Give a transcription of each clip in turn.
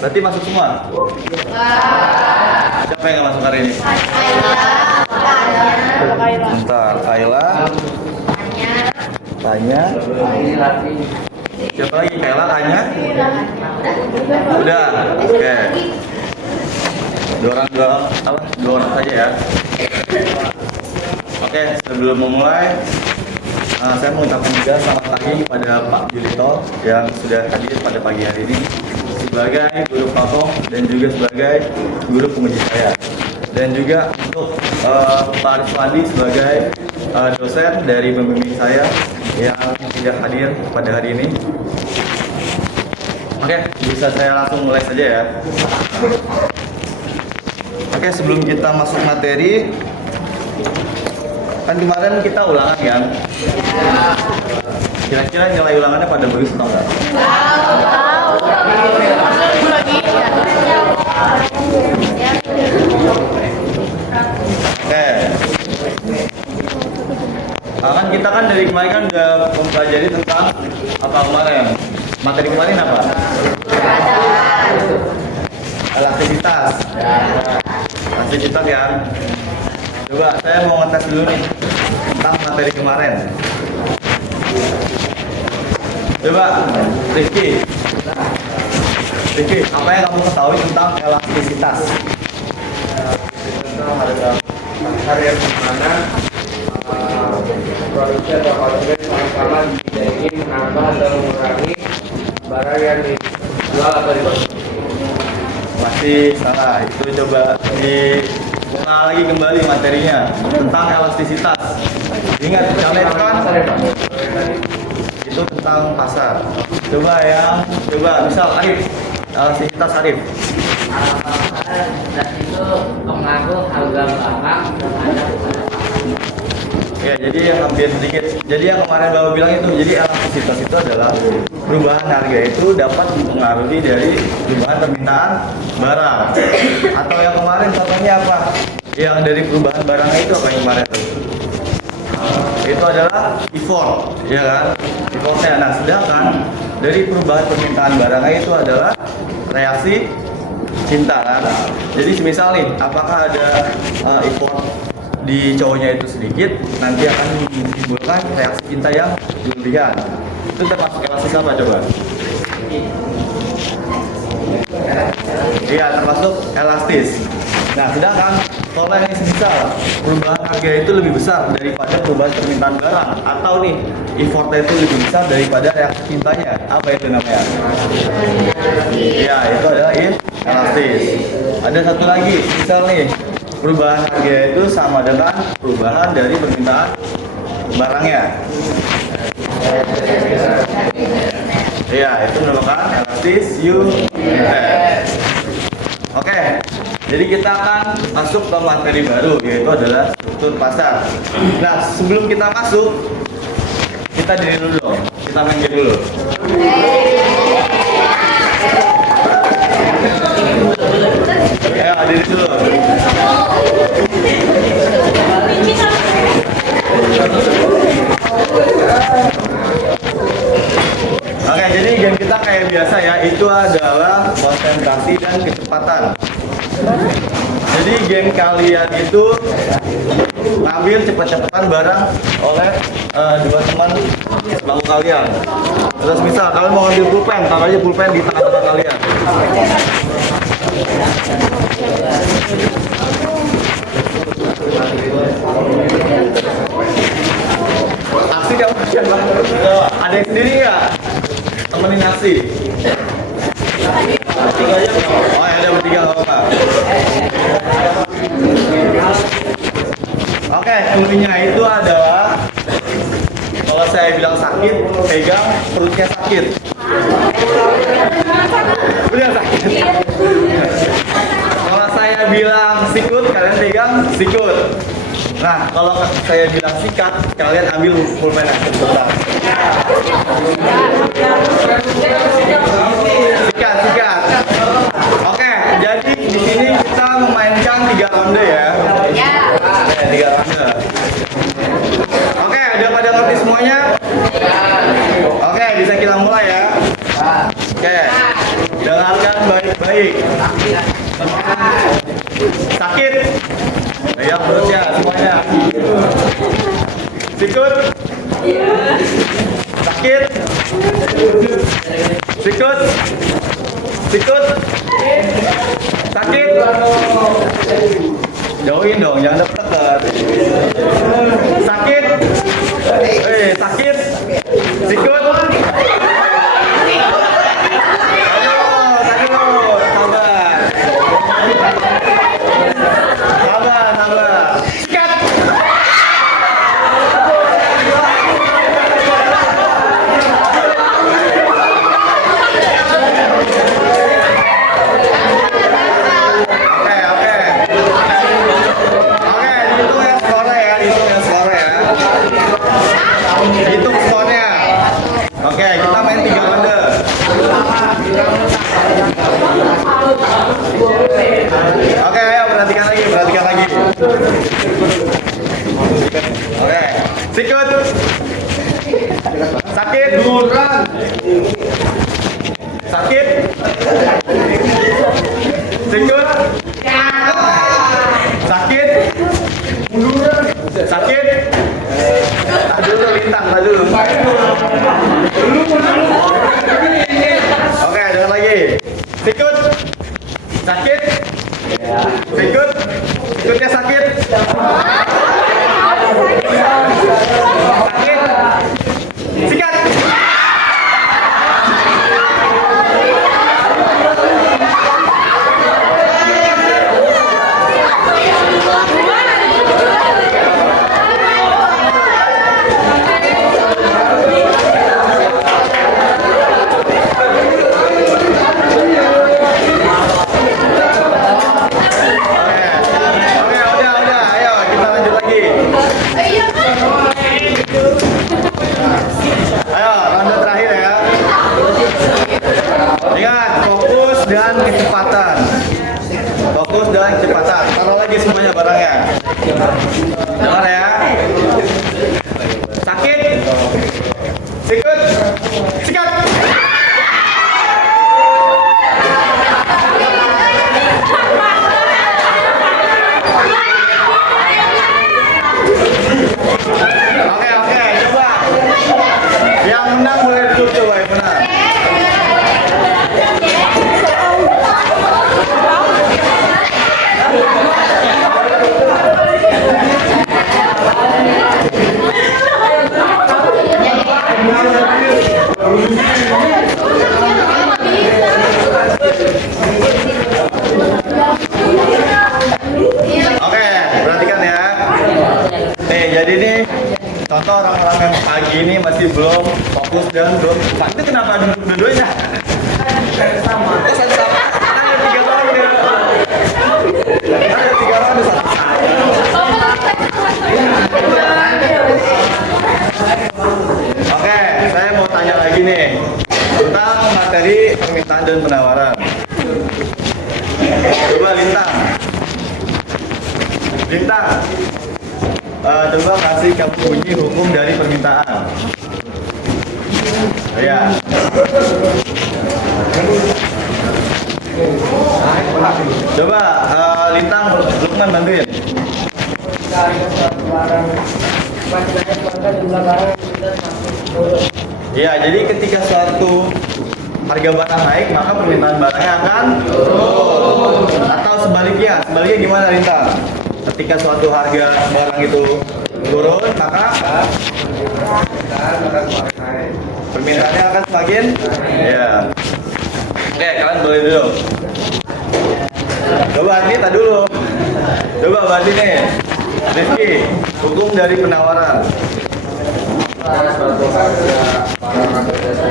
Berarti masuk semua? Siapa yang nggak masuk hari ini? Bentar, Kayla. Tanya. Siapa lagi? Kayla, Tanya. Udah, oke. Dua orang saja ya. Oke, sebelum memulai, saya mau ucapkan juga selamat pagi pada Pak Julito yang sudah hadir pada pagi hari ini sebagai guru platform dan juga sebagai guru penguji saya. Dan juga untuk Pak Ariswandi sebagai dosen dari pembimbing saya yang tidak hadir pada hari ini. Oke, bisa saya langsung mulai saja ya. Oke, sebelum kita masuk materi, kan kemarin kita ulangan kan? Kira-kira nilai ulangannya pada bagus atau enggak? Oke. Kan kita kan dari kemarin kan udah mempelajari tentang apa kemarin? Materi kemarin apa? Elastisitas. Elastisitas ya. Coba saya mau ngetes dulu nih tentang materi kemarin. Coba Rizky, apa yang kamu ketahui tentang elastisitas? Tentang harga pasar yang dimana produksi atau konsumen sama-sama tidak ingin menambah atau mengurangi barang yang dijual atau dikonsumsi. Masih salah, itu coba diulang lagi kembali materinya tentang elastisitas. Ingat, karena itu kan itu tentang pasar. Coba misal Arif, elastisitas Arif. Dan itu pengaruh harga barang terhadap Ya, jadi hampir sedikit. Jadi yang kemarin Bapak bilang itu, jadi elastisitas itu adalah perubahan harga itu dapat mempengaruhi dari perubahan permintaan barang. Atau yang kemarin contohnya apa? Yang dari perubahan barangnya itu apa yang kemarin tuh? Itu adalah effort, ya kan? Effortnya. Nah, sedangkan dari perubahan permintaan barangnya itu adalah reaksi cinta kan? Jadi semisal nih, apakah ada effort di cowoknya itu sedikit, nanti akan menimbulkan reaksi cinta yang berlebihan. Itu termasuk elastis apa coba? Iya, termasuk elastis. Nah, sedangkan kalau yang semisal perubahan harga itu lebih besar daripada perubahan permintaan barang, atau nih effortnya itu lebih besar daripada reaksi cintanya, apa itu namanya? Iya, itu adalah elastis. Ada satu lagi, misal nih perubahan harga itu sama dengan perubahan dari permintaan barangnya. Iya, itu merupakan elastisitas. Oke, jadi kita akan masuk ke materi baru, yaitu adalah struktur pasar. Nah, sebelum kita masuk, kita diri dulu dong. Kita main game dulu. Ayo, diri dulu. Oke, jadi game kita kayak biasa ya, itu adalah konsentrasi dan kecepatan. Jadi game kalian itu ngambil cepet-cepetan barang oleh dua teman sebangku kalian. Terus misal kalian mau ngambil pulpen, taruh aja pulpen di tengah-tengah kalian. Aksi kamu kasihan banget. Ada yang sendiri nggak? Temenin aksi. Bertiga aja. Oh ya, ada bertiga nggak apa-apa. Oke, intinya itu adalah kalau saya bilang sakit, pegang perutnya sakit. Udah sakit. Kalau saya bilang sikut, kalian pegang sikut. Nah, kalau saya bilang sikat, kalian ambil pulpen yang sebentar. Sikat. Oke, jadi di sini kita memainkan 3 ronde ya. Oke, 3 ronde. Oke, udah pada ngerti semuanya? Oke, bisa kita mulai ya. Oke, dengarkan baik-baik. Sakit. Pegang perutnya semuanya. Sikut. Sakit. Sikut. Sikut. Sakit. Jauhin dong, jangan deket-deket. Sakit. Sakit. Sikut. Sabar. Sikat. Hitung skornya. Oke, kita main 3 ronde. Oke, ayo perhatikan lagi. Oke, sikut. Sakit. Sakit. Sikut. Sakit. Sakit. Tak dulu. Oke, dengar lagi. Sikut. Sakit. Sikut. Sikutnya sakit. Sakit. Sikat. Ayo, ronde terakhir ya. Ingat, fokus dan kecepatan. Taruh lagi semuanya barangnya. Dengar ya. Sakit. Sikut. Sikat. Oke, coba. Yang menang boleh duduk coba yang menang. Oke, perhatikan ya. Nih, jadi nih contoh orang-orang yang pagi ini masih belum fokus dan belum. Itu kenapa duduk dua-duanya? Sama. Ada 3 ronde. Ada 3 ronde satu. Oke, saya mau tanya lagi nih tentang materi permintaan dan penawaran. Coba Lintang, coba kasih kamu bunyi hukum dari permintaan. Ya. Coba Lintang, Lukman bantuin. Ya, jadi ketika suatu harga barang naik, maka permintaan barangnya akan turun. Atau sebaliknya gimana Lintang? Ketika suatu harga barang itu turun, maka permintaannya akan semakin. Ya. Oke, kalian boleh dulu. Coba Anita dulu. Coba Bati nih. Rizky, hukum dari penawaran. Suatu harga barang atau jasa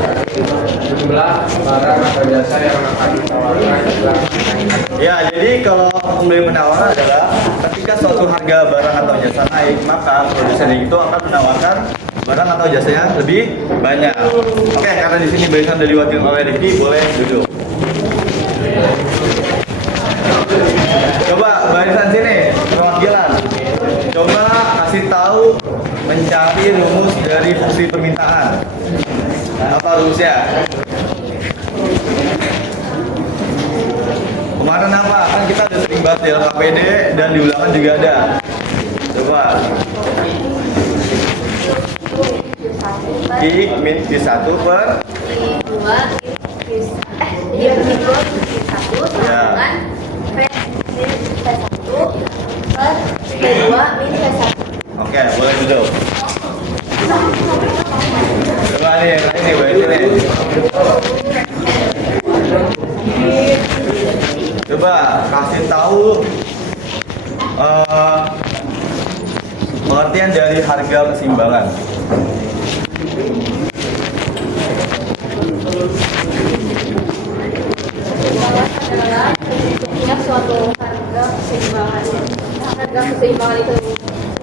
jumlah barang atau jasa yang akan ditawarkan adalah. Ya, jadi kalau hukum dari penawaran adalah ketika suatu harga barang atau jasa naik, maka produsen itu akan menawarkan barang atau jasanya lebih banyak. Oke, karena di sini barisan dari wakil oleh Rizky, boleh duduk. Coba barisan sini, perwakilan. Coba kasih tahu mencari rumus dari fungsi permintaan. Apa rumusnya? kita udah sering bahas di LKPD dan di ulangan juga ada. Coba. I min Q1 per I2 Q1 sama dengan V min V1 per V2 min V1. Oke, boleh duduk. Coba nih, yang lain nih, boleh nih. Coba kasih tahu pengertian dari harga keseimbangan. Adalah terbentuknya suatu harga keseimbangan. Harga keseimbangan itu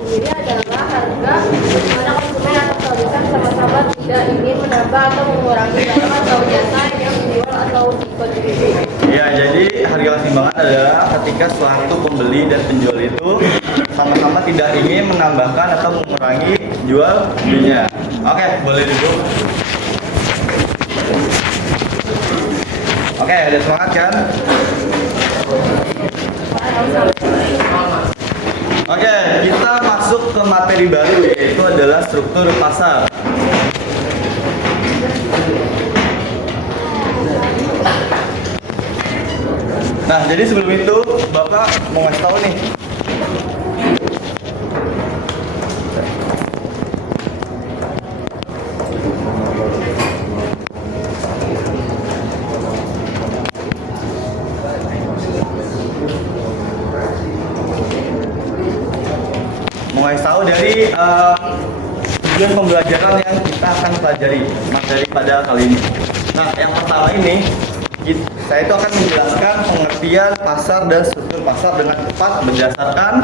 sendiri adalah harga di mana konsumen atau produsen sama-sama tidak ingin menambah atau mengurangi barang atau jasa yang dijual atau dikonsumsi. Ya, jadi harga keseimbangan adalah ketika suatu pembeli dan penjual itu sama-sama tidak ingin menambahkan atau mengurangi jual belinya. Oke, boleh duduk. Oke, ada semangat kan? Oke, kita masuk ke materi baru, yaitu adalah struktur pasar. Nah, jadi sebelum itu Bapak mau ngasih tahu nih. Mau ngasih tahu dari tujuan pembelajaran yang kita akan pelajari materi pada kali ini. Nah, yang pertama ini saya itu akan menjelaskan pengertian pasar dan struktur pasar dengan tepat berdasarkan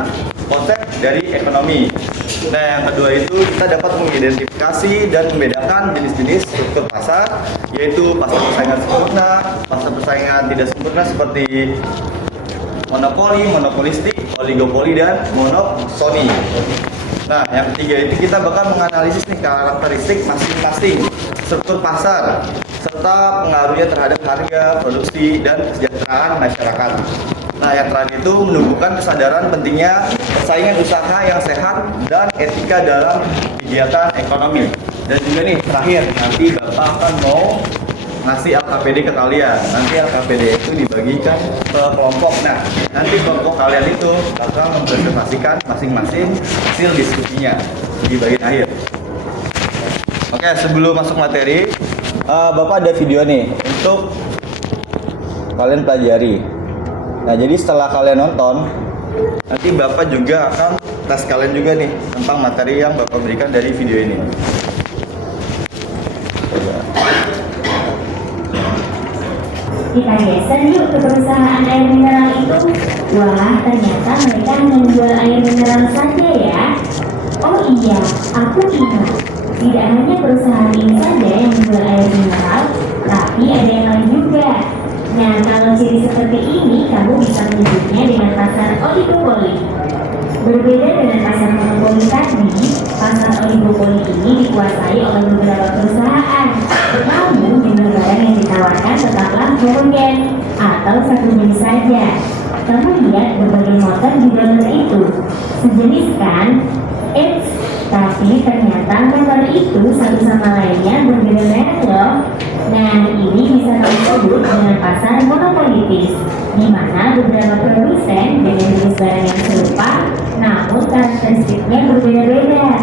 konsep dari ekonomi. Nah, yang kedua itu kita dapat mengidentifikasi dan membedakan jenis-jenis struktur pasar, yaitu pasar persaingan sempurna, pasar persaingan tidak sempurna seperti monopoli, monopolistik, oligopoli, dan monopsoni. Nah, yang ketiga itu kita bakal menganalisis nih karakteristik masing-masing struktur pasar serta pengaruhnya terhadap harga, produksi, dan kesejahteraan masyarakat. Nah, yang terakhir itu menumbuhkan kesadaran pentingnya persaingan usaha yang sehat dan etika dalam kegiatan ekonomi. Dan juga nih terakhir, nanti Bapak akan mau ngasih LKPD ke kalian. Nanti LKPD itu dibagikan ke kelompok. Nah, nanti kelompok kalian itu bakal mempresentasikan masing-masing hasil diskusinya di bagian akhir. Oke, sebelum masuk materi, Bapak ada video nih untuk kalian pelajari. Nah, jadi setelah kalian nonton, nanti Bapak juga akan tes kalian juga nih tentang materi yang Bapak berikan dari video ini. Kita geser yuk ke perusahaan air mineral itu. Wah, ternyata mereka menjual air mineral saja ya. Oh iya, aku ingat. Tidak hanya perusahaan ini saja yang menjual air mineral, tapi ada yang lain juga. Nah, kalau ciri seperti ini, kamu bisa menyebutnya dengan pasar oligopoli. Berbeda dengan pasar monopoli tadi, pasar oligopoli ini dikuasai oleh beberapa perusahaan. Namun, jumlah barang yang ditawarkan tetaplah homogen atau satu jenis saja. Kamu lihat berbagai motor di roller itu, sejenis kan? Tapi ternyata motor itu satu sama lainnya berbeda merek loh. Nah, ini bisa kamu sebut dengan pasar monopolitis, di mana beberapa produsen dengan jenis barang yang serupa, namun karakteristiknya berbeda-beda.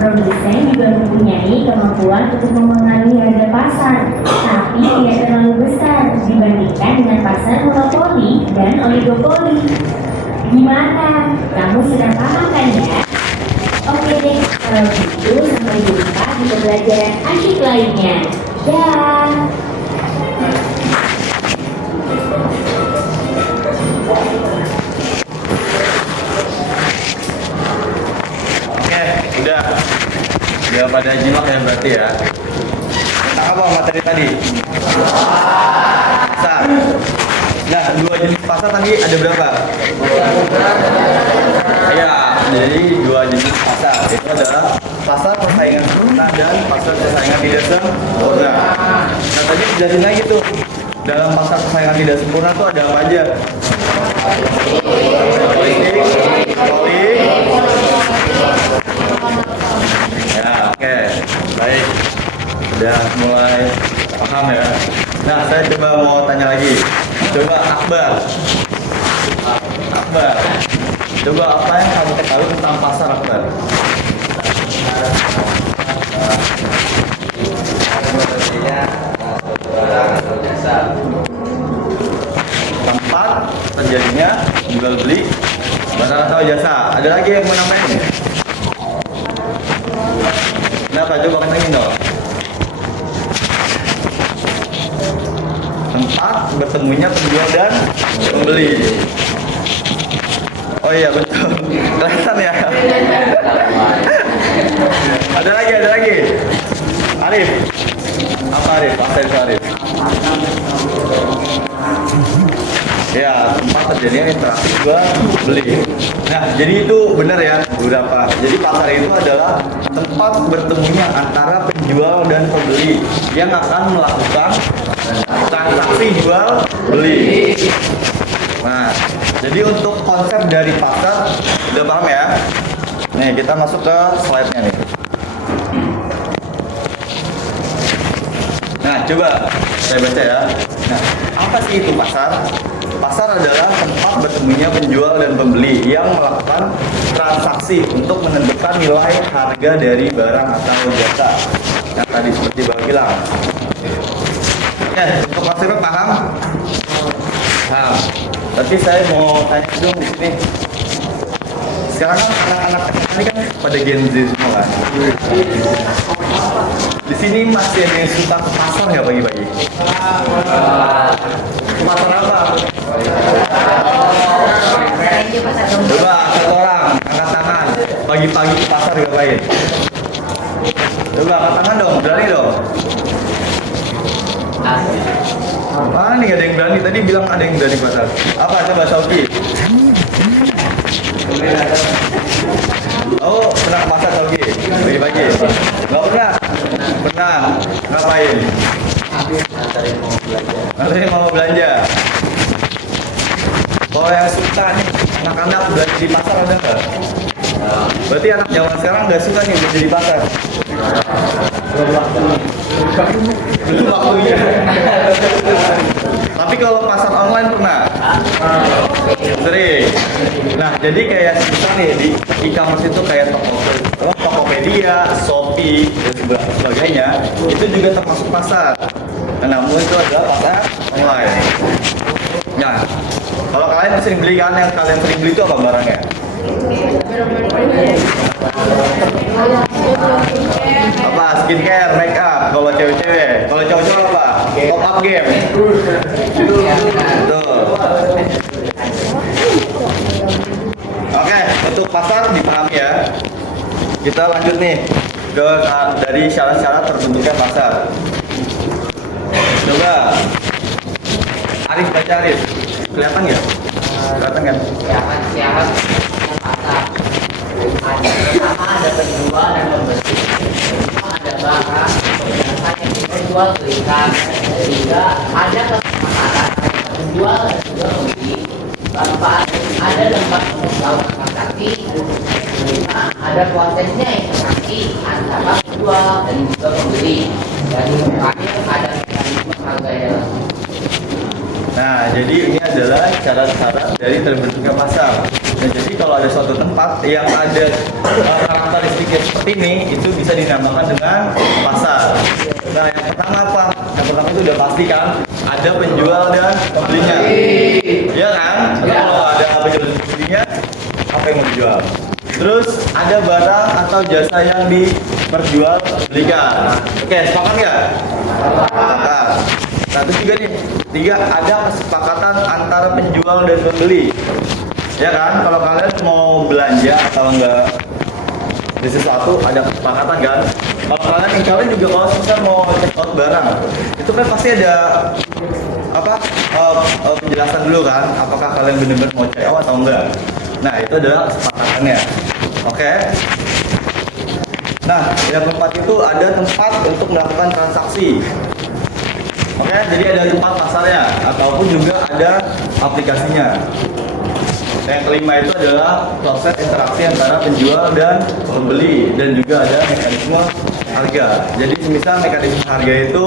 Produsen juga mempunyai kemampuan untuk memengaruhi harga pasar, tapi tidak terlalu besar dibandingkan dengan pasar monopoli dan oligopoli. Gimana? Kamu sudah paham kan ya? Oke deh, kalau gitu sampai jumpa di pembelajaran asyik lainnya. Dah. Oke, udah pada nyimak ya berarti ya. Tentang apa materi tadi? Pasar. Nah, dua jenis pasar tadi ada berapa? Ya, jadi dua jenis pasar itu adalah pasar persaingan sempurna dan pasar persaingan tidak sempurna. Nah, tadi jelasin lagi tuh dalam pasar persaingan tidak sempurna tuh ada apa aja? Logistik, rolling. Ya, oke. Baik. Udah mulai paham ya. Nah, saya coba mau tanya lagi. Coba Akbar. Akbar. Coba apa yang kamu ketahui tentang pasar, Akbar? Sepertinya suatu barang atau jasa. Tempat terjadinya jual beli barang atau jasa. Ada lagi yang mau nambahin? Kenapa? Coba kentangin dong. Tempat bertemunya penjual dan pembeli. Oh iya betul. Kelihatan ya. Ada lagi. Arif. Apa Arif? Apa itu Arif? Ya, tempat terjadinya interaksi jual beli. Nah, jadi itu benar ya beberapa. Jadi pasar itu adalah tempat bertemunya antara penjual dan pembeli yang akan melakukan transaksi jual beli. Nah, jadi untuk konsep dari pasar udah paham ya? Nih, kita masuk ke slide-nya nih. Nah, coba saya baca ya. Nah, apa sih itu pasar? Pasar adalah tempat bertemunya penjual dan pembeli yang melakukan transaksi untuk menentukan nilai harga dari barang atau jasa. Yang tadi seperti Bang bilang. Oke, untuk konsepnya paham? Paham. Tapi saya mau tanya dong di sini. Sekarang kan anak-anak ini kan pada Gen Z semua kan. Di sini masih ada yang suka ke pasar nggak pagi-pagi? Ke pasar apa? Coba satu orang angkat tangan. Pagi-pagi ke pasar ngapain? Coba angkat tangan dong, berani dong. Apa nih ada yang berani? Tadi bilang ada yang berani pasar. Apa coba Sauki? Oh, pernah ke pasar Sauki? Pagi-pagi? Nggak pernah? Pernah. Ngapain? Nanti mau belanja. Kalau yang suka nih, anak-anak belanja di pasar ada nggak? Berarti anak zaman sekarang nggak suka nih belanja di pasar? Belum waktunya. Tapi kalau pasar online pernah? Sering. Nah, jadi kayak kita nih di e-commerce itu kayak Tokopedia, Shopee, dan sebagainya, itu juga termasuk pasar. Namun itu adalah pasar online. Nah, kalau kalian sering beli kan, yang kalian sering beli itu apa barangnya? Apa? Skincare, make up, kalau cewek-cewek. Kalau cowok-cowok apa? Top up game. Betul. Oke, untuk pasar dipahami ya. Kita lanjut nih ke dari syarat-syarat terbentuknya pasar. Coba Arif baca Arif. Kelihatan nggak? Kelihatan kan? Syarat pasar. Pertama ada penjual dan pembeli. Kedua ada barang jasa yang dijual belikan. Ketiga ada kesepakatan penjual dan juga pembeli. Keempat ada tempat untuk melakukan transaksi. Kelima ada prosesnya interaksi antara penjual dan juga pembeli. Dan yang terakhir ada mekanisme harga dalam. Nah, jadi ini adalah syarat-syarat dari terbentuknya pasar. Nah, jadi kalau ada suatu tempat yang ada karakteristiknya seperti ini, itu bisa dinamakan dengan pasar. Nah, yang pertama apa? Yang pertama itu udah pasti kan, ada penjual dan pembelinya. Iya kan? Kalau ada penjual dan pembelinya, apa yang mau dijual? Terus ada barang atau jasa yang diperjualbelikan. Oke, sepakat nggak? Sepakat. Nah, terus juga nih, tiga, ada kesepakatan antara penjual dan pembeli. Ya kan, kalau kalian mau belanja atau enggak di sesuatu ada kesepakatan kan. Kalau kalian juga kalau misalnya mau check out barang, itu kan pasti ada apa penjelasan dulu kan, apakah kalian benar-benar mau check out atau enggak. Nah, itu adalah kesepakatannya. Oke. Nah, yang keempat itu ada tempat untuk melakukan transaksi. Oke, jadi ada 4 pasarnya ataupun juga ada aplikasinya. Yang kelima itu adalah proses interaksi antara penjual dan pembeli, dan juga ada mekanisme harga. Jadi misal mekanisme harga itu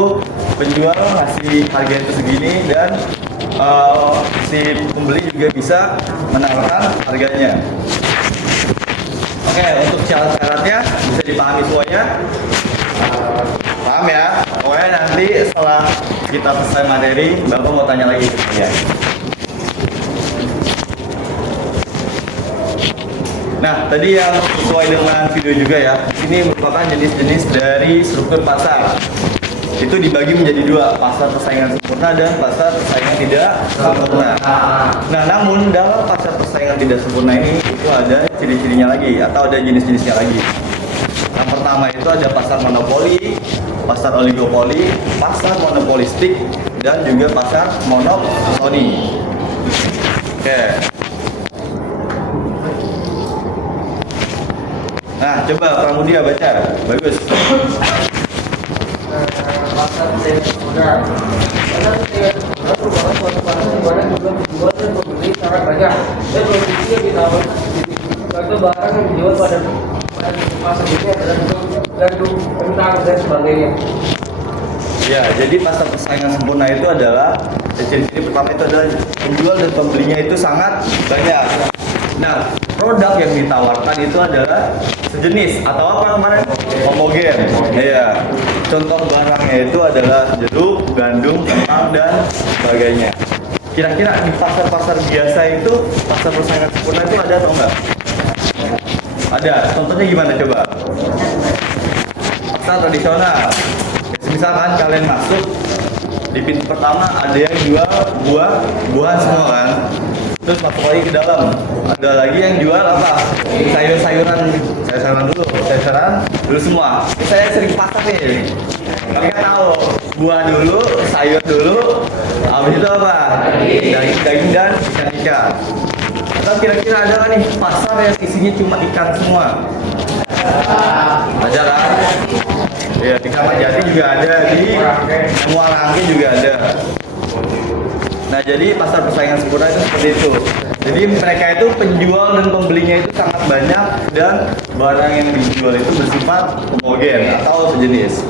penjual ngasih harga itu segini dan si pembeli juga bisa menawarkan harganya. Oke, untuk syarat-syaratnya bisa dipahami semuanya. Paham ya? Pokoknya nanti setelah kita selesai materi, Bapak mau tanya lagi ke saya. Nah, tadi yang sesuai dengan video juga ya, ini merupakan jenis-jenis dari struktur pasar. Itu dibagi menjadi 2, pasar persaingan sempurna dan pasar persaingan tidak sempurna. Nah, namun dalam pasar persaingan tidak sempurna ini itu ada ciri-cirinya lagi atau ada jenis-jenisnya lagi. Yang pertama itu ada pasar monopoli, pasar oligopoli, pasar monopolistik, dan juga pasar monopsoni. Oke. Nah, coba Pramudia baca. Bagus. Pasar persaingan sempurna. Pasar persaingan sempurna merupakan suatu pasar di mana jumlah penjual dan pembeli sangat banyak dan produksi yang ditawarkan sedikit. Atau barang yang dijual pada pasar ini adalah gandum, kentang dan sebagainya. Ya, jadi pasar persaingan sempurna itu adalah ciri-ciri pertama itu adalah penjual dan pembelinya itu sangat banyak. Nah, produk yang ditawarkan itu adalah sejenis atau apa kemarin? Homogen. Iya. Contoh barangnya itu adalah jeruk, gandum, kentang, dan sebagainya. Kira-kira di pasar-pasar biasa itu pasar persaingan sempurna itu ada atau enggak? Ada. Contohnya gimana coba? Pasar tradisional. Misalkan kalian masuk di pintu pertama ada yang jual buah-buahan semua kan. Terus masuk lagi ke dalam, ada lagi yang jual apa? Sayur-sayuran dulu semua. Ini saya sering pasar nih. Kalian tahu buah dulu, sayur dulu, habis itu apa? Daging dan ikan-ikan. Atau kira-kira ada nggak nih pasar yang isinya cuma ikan semua? Ada kan? Ya, di Kramatjati juga ada, di Muarangke juga ada. Nah, jadi pasar persaingan sempurna itu seperti itu. Jadi mereka itu penjual dan pembelinya itu sangat banyak dan barang yang dijual itu bersifat homogen atau sejenis.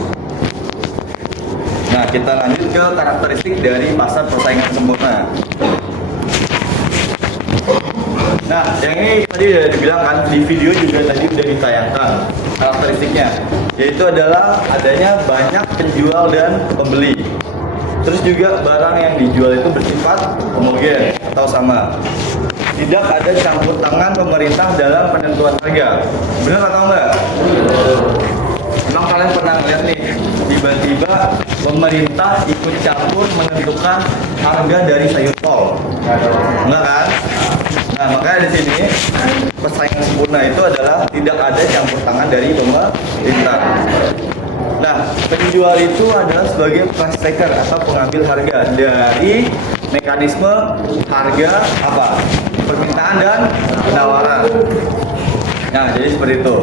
Nah, kita lanjut ke karakteristik dari pasar persaingan sempurna. Nah, yang ini tadi udah dibilang kan, di video juga tadi udah ditayangkan karakteristiknya, yaitu adalah adanya banyak penjual dan pembeli. Terus juga barang yang dijual itu bersifat homogen atau sama. Tidak ada campur tangan pemerintah dalam penentuan harga. Benar atau enggak? Memang kalian pernah lihat nih, tiba-tiba pemerintah ikut campur menentukan harga dari sayur kol. Enggak kan? Nah, makanya di sini persaingan sempurna itu adalah tidak ada campur tangan dari pemerintah. Nah, penjual itu adalah sebagai price taker atau pengambil harga dari mekanisme harga apa? Permintaan dan penawaran. Nah, jadi seperti itu.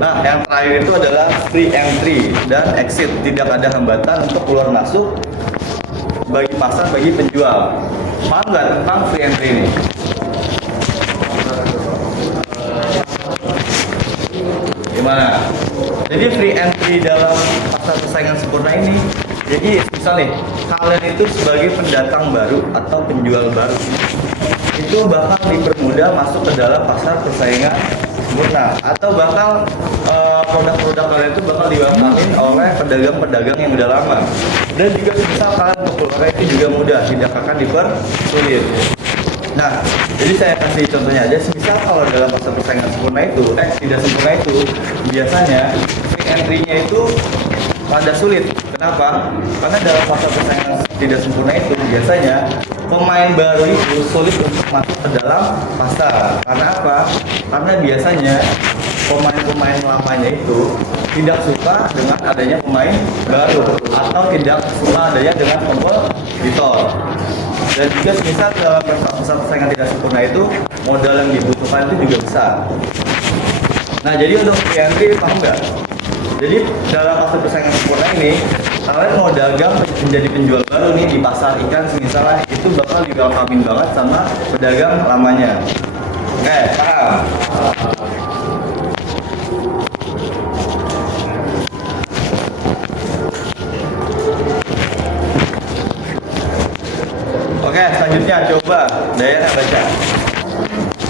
Nah, yang terakhir itu adalah free entry dan exit. Tidak ada hambatan untuk keluar masuk bagi pasar bagi penjual. Paham nggak tentang free entry ini? Gimana? Jadi free entry dalam pasar persaingan sempurna ini, jadi misal nih, kalian itu sebagai pendatang baru atau penjual baru, itu bakal dipermudah masuk ke dalam pasar persaingan sempurna, atau bakal produk-produk kalian itu bakal diwakilin oleh pedagang-pedagang yang udah lama. Dan juga misal kalian untuk keluar itu juga mudah, tidak akan dipersulit. Nah, jadi saya kasih contohnya aja. Misal kalau dalam pasar persaingan sempurna itu, tidak sempurna itu, biasanya free entry-nya itu rada sulit. Kenapa? Karena dalam pasar persaingan tidak sempurna itu biasanya pemain baru itu sulit untuk masuk ke dalam pasar. Karena apa? Karena biasanya pemain-pemain lamanya itu tidak suka dengan adanya pemain baru atau tidak suka adanya dengan kompetitor. Dan juga misal dalam pasar persaingan tidak sempurna itu modal yang dibutuhkan itu juga besar. Nah, jadi untuk free entry paham nggak? Jadi dalam pasar persaingan sempurna ini kalian mau dagang menjadi penjual baru nih di pasar ikan misalnya, itu bakal di-welcome banget sama pedagang lamanya. Oke, paham? Oke, selanjutnya coba Dayana baca.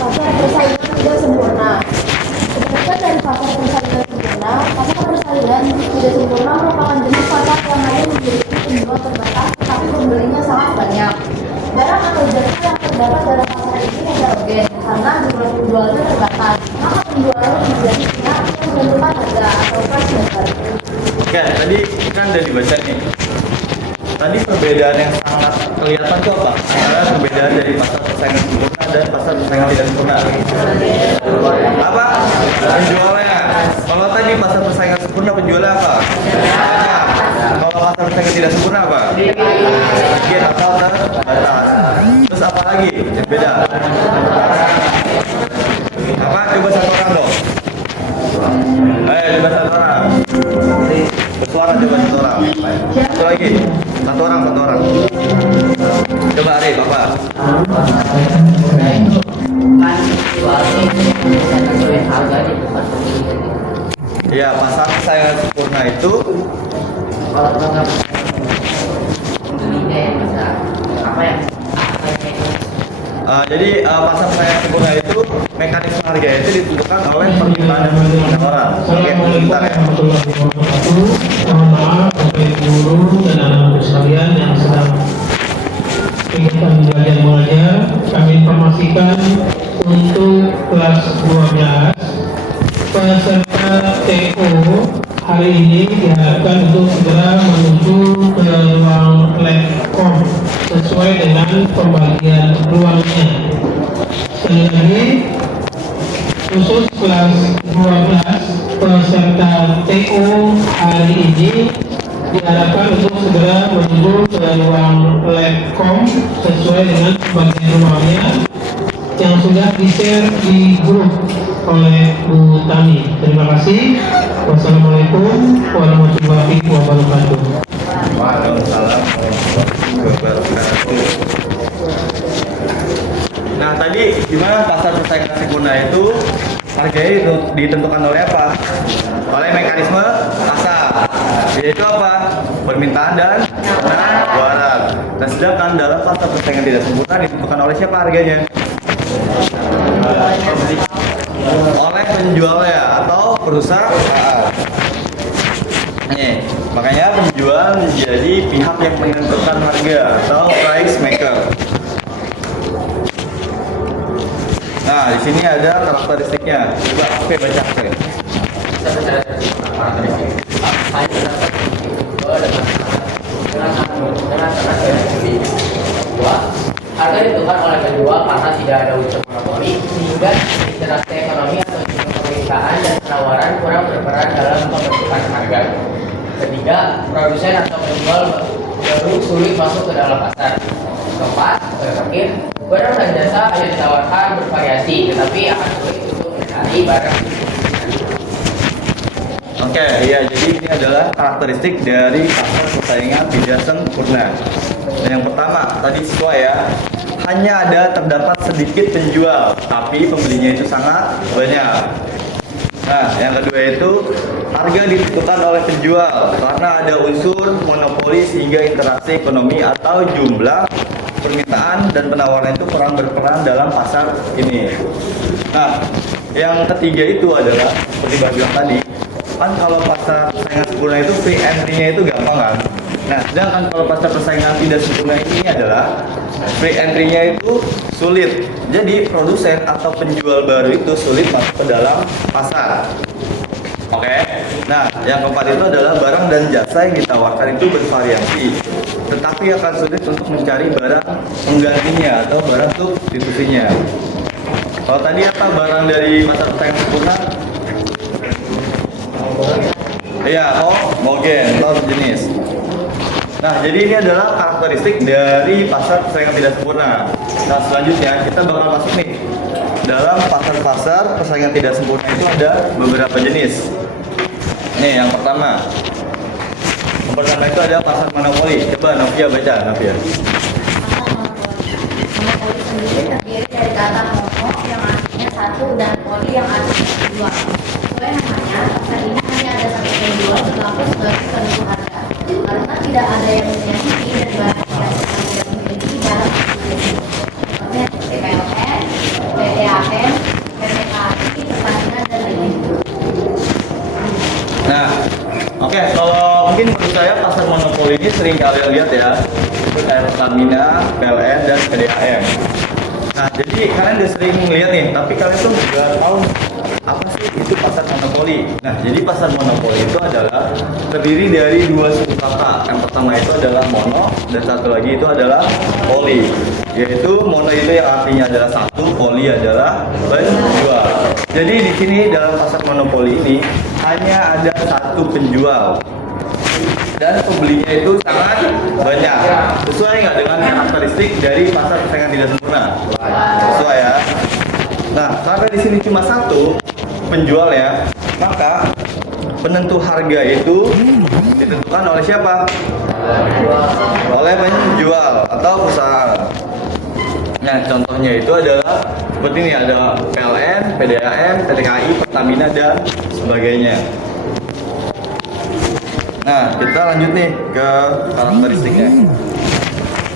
Pasar persaingan tidak sempurna. Sebenarnya dari pasar persaingan sempurna, pasar persaingan tidak sempurna merupakan jenis pasar yang hanya memiliki penjual terbatas, tetapi pembelinya sangat banyak. Barang atau jasa yang terdapat dalam pasar ini heterogen karena jumlah penjualnya terbatas. Maka penjualan menjadi pihak yang menentukan harga atau price maker. Oke, tadi kan udah dibaca nih. Tadi perbedaan yang sangat kelihatan itu apa? Antara perbedaan dari pasar persaingan sempurna dan pasar persaingan tidak sempurna. Apa? Penjualnya. Kalau tadi pasar persaingan sempurna penjualnya apa? Banyak. Kalau pasar persaingan tidak sempurna apa? Sedikit atau terbatas. Terus apa lagi yang beda? Apa? Coba satu orang dong. Ayo coba satu orang. Bersuara coba satu orang. Satu lagi. Satu orang. Coba Arif, apa? Ya, pasar persaingan sempurna itu kalau nggak pembelinya yang bisa apa ya? jadi pasar persaingan sempurna itu mekanisme harga itu ditentukan oleh permintaan dan penawaran. Oke, bentar ya. Mohon maaf Bapak Ibu guru dan anak-anak sekalian yang sedang kegiatan belajar mengajar, kami informasikan untuk kelas 12 peserta TO hari ini diharapkan untuk segera menuju ke ruang Labcom sesuai dengan pembagian ruangnya. Sekali lagi, khusus kelas 12 peserta TO hari ini diharapkan untuk segera menuju ke ruang Labcom sesuai dengan pembagian ruangnya yang sudah di-share di grup oleh Bu Tami. Terima kasih. Wassalamualaikum warahmatullahi wabarakatuh. Waalaikumsalam warahmatullahi wabarakatuh. Nah, tadi gimana pasar persaingan sempurna itu harganya itu ditentukan oleh apa? Oleh mekanisme pasar. Yaitu apa? Permintaan dan penawaran. Nah, sedangkan dalam pasar persaingan tidak sempurna ditentukan oleh siapa harganya? Oleh penjualnya atau perusahaan. Nih, makanya penjual menjadi pihak yang menentukan harga atau price maker. Nah, di sini ada karakteristiknya. Coba oke baca sekali. Harga ditentukan oleh penjual karena tidak ada unsur monopoli sehingga interaksi ekonomi atau sistem pemerintahan dan penawaran kurang berperan dalam pembentukan harga. Ketiga, produsen atau penjual baru sulit masuk ke dalam pasar. Keempat, terakhir, barang dan jasa yang ditawarkan bervariasi, tetapi akan sulit untuk mencari barang. Oke, iya, jadi ini adalah karakteristik dari pasar persaingan tidak sempurna. Dan yang pertama, tadi sesuai ya, hanya ada terdapat sedikit penjual, tapi pembelinya itu sangat banyak. Nah, yang kedua itu harga ditentukan oleh penjual karena ada unsur monopoli sehingga interaksi ekonomi atau jumlah permintaan dan penawaran itu kurang berperan dalam pasar ini. Nah, yang ketiga itu adalah seperti Mbak bilang tadi, kan kalau pasar persaingan sempurna itu free entry-nya itu gampang kan. Nah, sedangkan kalau pasar persaingan tidak sempurna ini adalah free entry-nya itu sulit. Jadi produsen atau penjual baru itu sulit masuk ke dalam pasar. Oke. Nah, yang keempat itu adalah barang dan jasa yang ditawarkan itu bervariasi, tetapi akan sulit untuk mencari barang penggantinya atau barang substitusinya. Kalau tadi apa barang dari pasar persaingan sempurna? Iya, homogen atau sejenis. Nah, jadi ini adalah karakteristik dari pasar persaingan tidak sempurna. Nah, selanjutnya kita bakal masuk nih. Dalam pasar-pasar persaingan tidak sempurna itu ada beberapa jenis. Nih, yang pertama pertama itu ada pasar monopoli. Coba Novia baca, Novia. Monopoli sendiri terdiri dari kata mono yang artinya satu dan poli yang artinya dua. Sesuai namanya, pasar ini hanya ada satu penjual berlaku sebagai penentu harga. Karena tidak ada yang memiliki dan barang yang tidak memiliki barang tersebut. Contohnya PPLN, PTAM, PTKI, Pertamina dan lain-lain. Nah, oke, kalau mungkin menurut saya pasar monopoli ini sering kalian lihat ya, itu kayak Pertamina, PLN, dan PDAM. Nah, jadi kalian udah sering lihat nih, tapi kalian tuh nggak tahu apa sih itu pasar monopoli. Nah, jadi pasar monopoli itu adalah terdiri dari dua suku kata. Yang pertama itu adalah mono, dan satu lagi itu adalah poli. Yaitu mono itu yang artinya adalah satu, poli adalah penjual. Jadi di sini dalam pasar monopoli ini hanya ada satu penjual dan pembelinya itu sangat banyak. Sesuai nggak dengan karakteristik dari pasar persaingan tidak sempurna? Sesuai ya. Nah, karena di sini cuma satu penjual ya, maka penentu harga itu ditentukan oleh siapa? Oleh penjual atau perusahaan. Nah, contohnya itu adalah seperti ini, ada PLN, PDAM, PTKI, Pertamina, dan sebagainya. Nah, kita lanjut nih ke karakteristiknya.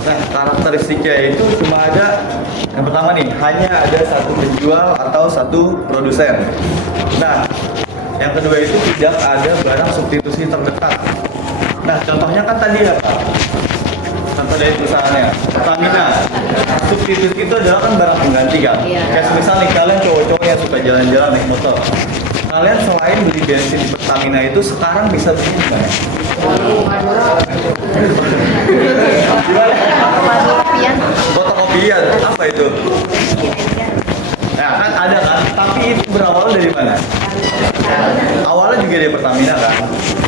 Nah, karakteristiknya itu cuma ada, yang pertama nih, hanya ada satu penjual atau satu produsen. Nah, yang kedua itu tidak ada barang substitusi terdekat. Nah, contohnya kan tadi apa? Contoh dari perusahaannya, Pertamina. Substitusi itu adalah kan barang pengganti kan? Kayak misal nih, kalian cowok-cowok yang suka jalan-jalan naik motor. Kalian selain beli bensin di Pertamina itu sekarang bisa beli di mana? Fotokopian. Apa itu? Nah, kan ada kan? Tapi itu berawal dari mana? Awalnya juga dari Pertamina kan?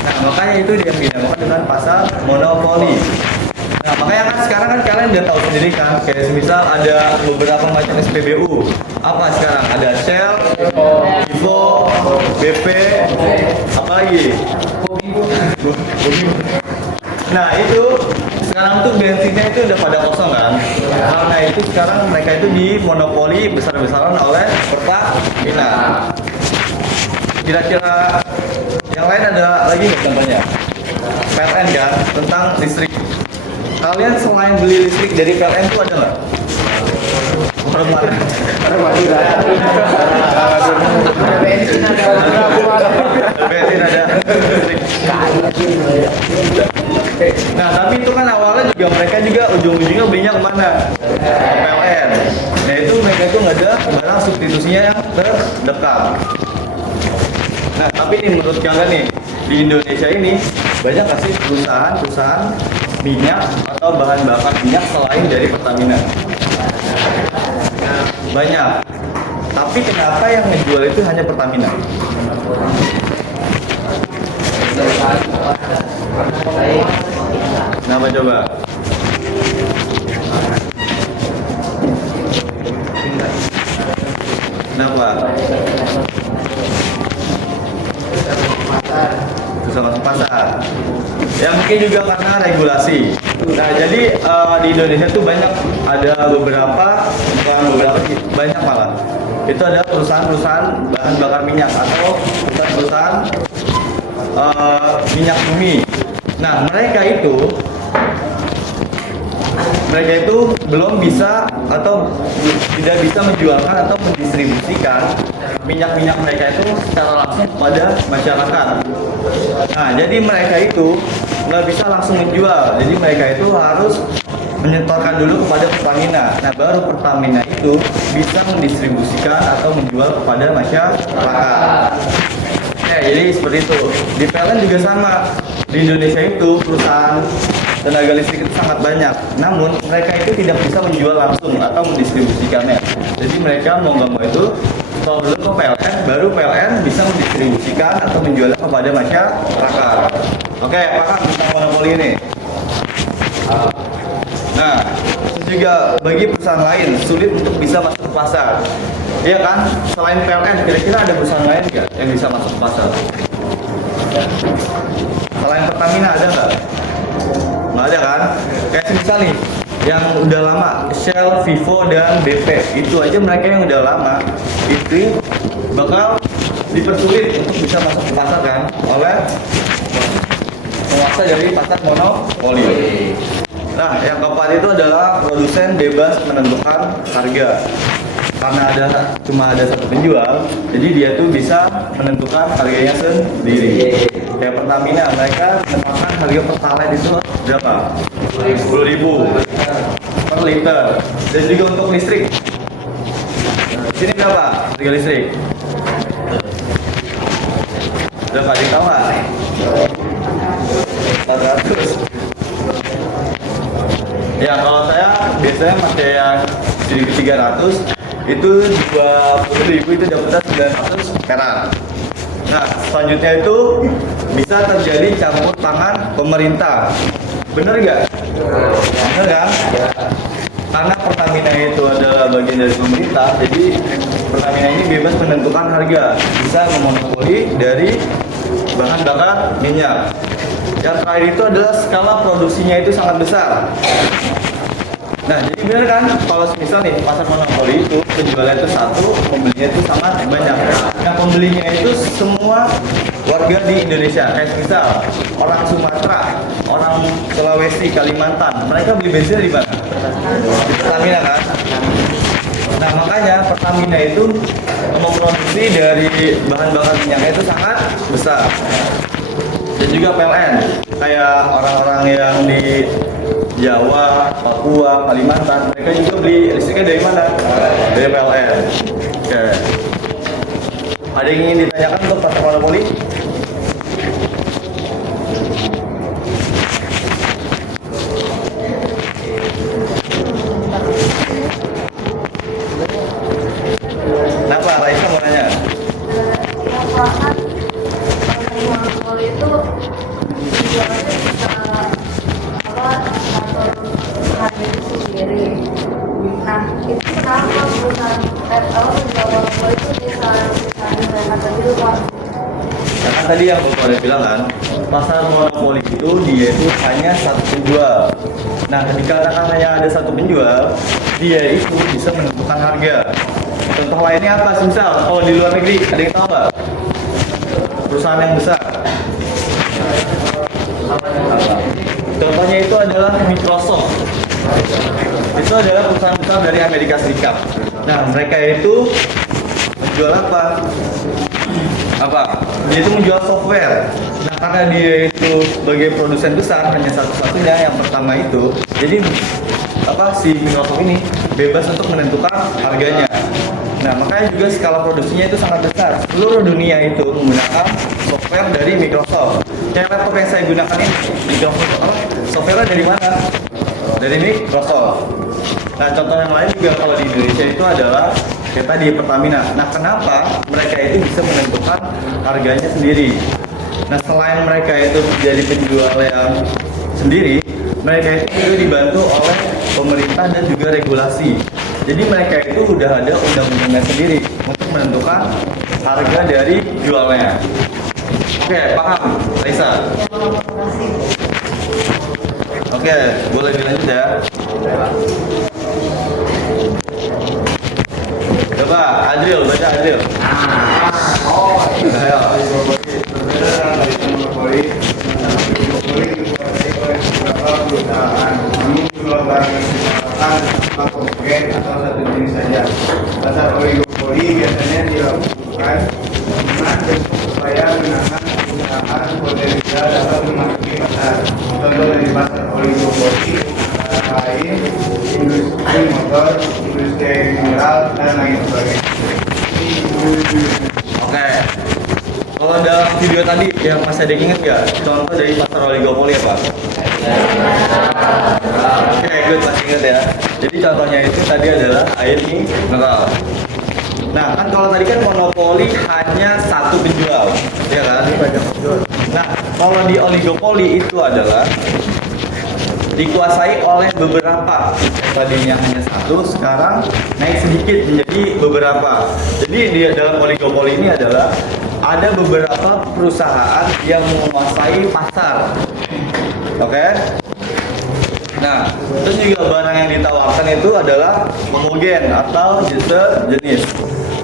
Nah, makanya itu dia dinamakan dengan pasar monopoli. Nah, makanya kan sekarang kan kalian udah tahu sendiri kan, kayak misal ada beberapa macam SPBU. Apa sekarang? Ada Shell, Vivo, BP, apa lagi? Nah, itu sekarang tuh bensinnya itu udah pada kosong kan? Karena itu sekarang mereka itu dimonopoli besar-besaran oleh Pertamina. Kira-kira yang lain ada lagi nggak contohnya? PLN kan, tentang listrik. Kalian selain beli listrik dari PLN itu ada nggak? Bensin ada. Nah, tapi itu kan awalnya juga mereka juga ujung-ujungnya belinya kemana? PLN. Nah, itu mereka itu nggak ada barang substitusinya yang terdekat. Nah, tapi nih menurut kalian nih, di Indonesia ini banyak nggak sih perusahaan minyak atau bahan bakar minyak selain dari Pertamina? Banyak. Tapi kenapa yang ngejual itu hanya Pertamina? Kenapa coba? Kenapa? Susah masuk pasar. Ya mungkin juga karena regulasi. Nah, jadi di Indonesia tuh banyak, ada banyak malah. Itu ada perusahaan-perusahaan bahan bakar minyak atau perusahaan-perusahaan minyak bumi. Nah, mereka itu belum bisa atau tidak bisa menjualkan atau mendistribusikan minyak-minyak mereka itu secara langsung kepada masyarakat. Nah, jadi mereka itu nggak bisa langsung menjual. Jadi mereka itu harus menyetorkan dulu kepada Pertamina. Nah, baru Pertamina itu bisa mendistribusikan atau menjual kepada masyarakat. Ya, jadi seperti itu. Di PLN juga sama. Di Indonesia itu perusahaan tenaga listrik itu sangat banyak. Namun mereka itu tidak bisa menjual langsung atau mendistribusikannya. Jadi mereka mau nggak mau itu kalau dulu ke PLN, baru PLN bisa mendistribusikan atau menjualnya kepada masyarakat. Oke, paham tentang monopoli ini? Nah, terus juga bagi perusahaan lain sulit untuk bisa masuk ke pasar. Iya kan? Selain PLN, kira-kira ada perusahaan lain nggak yang bisa masuk ke pasar? Selain Pertamina ada nggak? Nggak ada kan? Kayak misal nih, yang udah lama, Shell, Vivo, dan BP, itu aja mereka yang udah lama, itu bakal dipersulit untuk bisa masuk ke pasar kan, oleh penguasa dari pasar monopoli. Nah, yang keempat itu adalah produsen bebas menentukan harga. Karena cuma ada satu penjual, jadi dia tuh bisa menentukan harganya sendiri. Kayak Pertamina, mereka menetapkan harga Pertalite itu berapa? 10.000 per liter. Dan juga untuk listrik. Sini berapa harga listrik? Berapa? Ada yang tahu nggak? 400. Ya, kalau saya biasanya pakai yang 1.300, itu 20.000 itu dapatnya 900 perak. Nah, selanjutnya itu bisa terjadi campur tangan pemerintah. Bener nggak? Bener kan? Karena Pertamina itu adalah bagian dari pemerintah, jadi Pertamina ini bebas menentukan harga, bisa memonopoli dari bahan bakar minyak. Yang terakhir itu adalah skala produksinya itu sangat besar. Nah, jadi benar kan, kalau misal nih pasar monopoli itu penjualnya itu satu, pembelinya itu sangat banyak. Nah, pembelinya itu semua warga di Indonesia. Kayak misal orang Sumatera, orang Sulawesi, Kalimantan, mereka beli bensin di mana? Di Pertamina kan? Nah, makanya Pertamina itu memproduksi dari bahan bakar minyaknya itu sangat besar. Dan juga PLN, kayak orang-orang yang di Jawa, Papua, Kalimantan, mereka juga beli listriknya dari mana? Dari PLN. Oke. Ada yang ingin ditanyakan untuk pasar monopoli? Kenapa? Raisa mau nanya? Monopoli itu jualnya bisa harga itu sendiri. Nah, itu kenapa perusahaan penjual monopoli itu bisa mereka gitu Pak? Karena tadi yang Bapak udah bilang kan, pasar monopoli itu dia itu hanya satu penjual. Nah, dikarenakan hanya ada satu penjual, dia itu bisa menentukan harga. Contoh lainnya apa? Misal, kalau di luar negeri, ada yang tahu nggak? Perusahaan yang besar. Contohnya itu adalah Microsoft. Itu adalah perusahaan besar dari Amerika Serikat. Nah, mereka itu menjual apa? Dia itu menjual software. Nah, karena dia itu sebagai produsen besar, hanya satu-satunya yang pertama itu, jadi si Microsoft ini bebas untuk menentukan harganya. Nah, makanya juga skala produksinya itu sangat besar. Seluruh dunia itu menggunakan software dari Microsoft. Kayak laptop yang saya gunakan ini, software dari mana? Dari Microsoft. Nah, contoh yang lain juga kalau di Indonesia itu adalah kayak tadi Pertamina. Nah, kenapa mereka itu bisa menentukan harganya sendiri? Nah, selain mereka itu jadi penjual yang sendiri, mereka itu juga dibantu oleh pemerintah dan juga regulasi. Jadi mereka itu udah ada undang-undangnya sendiri untuk menentukan harga dari jualnya. Oke, paham, Raisa? Oke, boleh dilanjut ya. Coba, Adril, baca Adril. Ayo. Atau satu jenis saja. Pasar oligopoli biasanya dilakukan dengan supaya menahan perusahaan potensial dapat memasuki pasar. Contoh dari pasar oligopoli antara lain industri motor, industri mineral dan lain sebagainya. Oke. Kalau dalam video tadi yang masih ada yang ingat nggak? Contoh dari pasar oligopoli apa? Oke, good, masih ingat ya. Jadi contohnya itu tadi adalah air mineral. Nah, kan kalau tadi kan monopoli hanya satu penjual, ya kan? Nah, kalau di oligopoli itu adalah dikuasai oleh beberapa. Tadinya hanya satu, sekarang naik sedikit menjadi beberapa. Jadi di dalam oligopoli ini adalah ada beberapa perusahaan yang menguasai pasar. Oke. Nah, terus juga barang yang ditawarkan itu adalah homogen atau sejenis.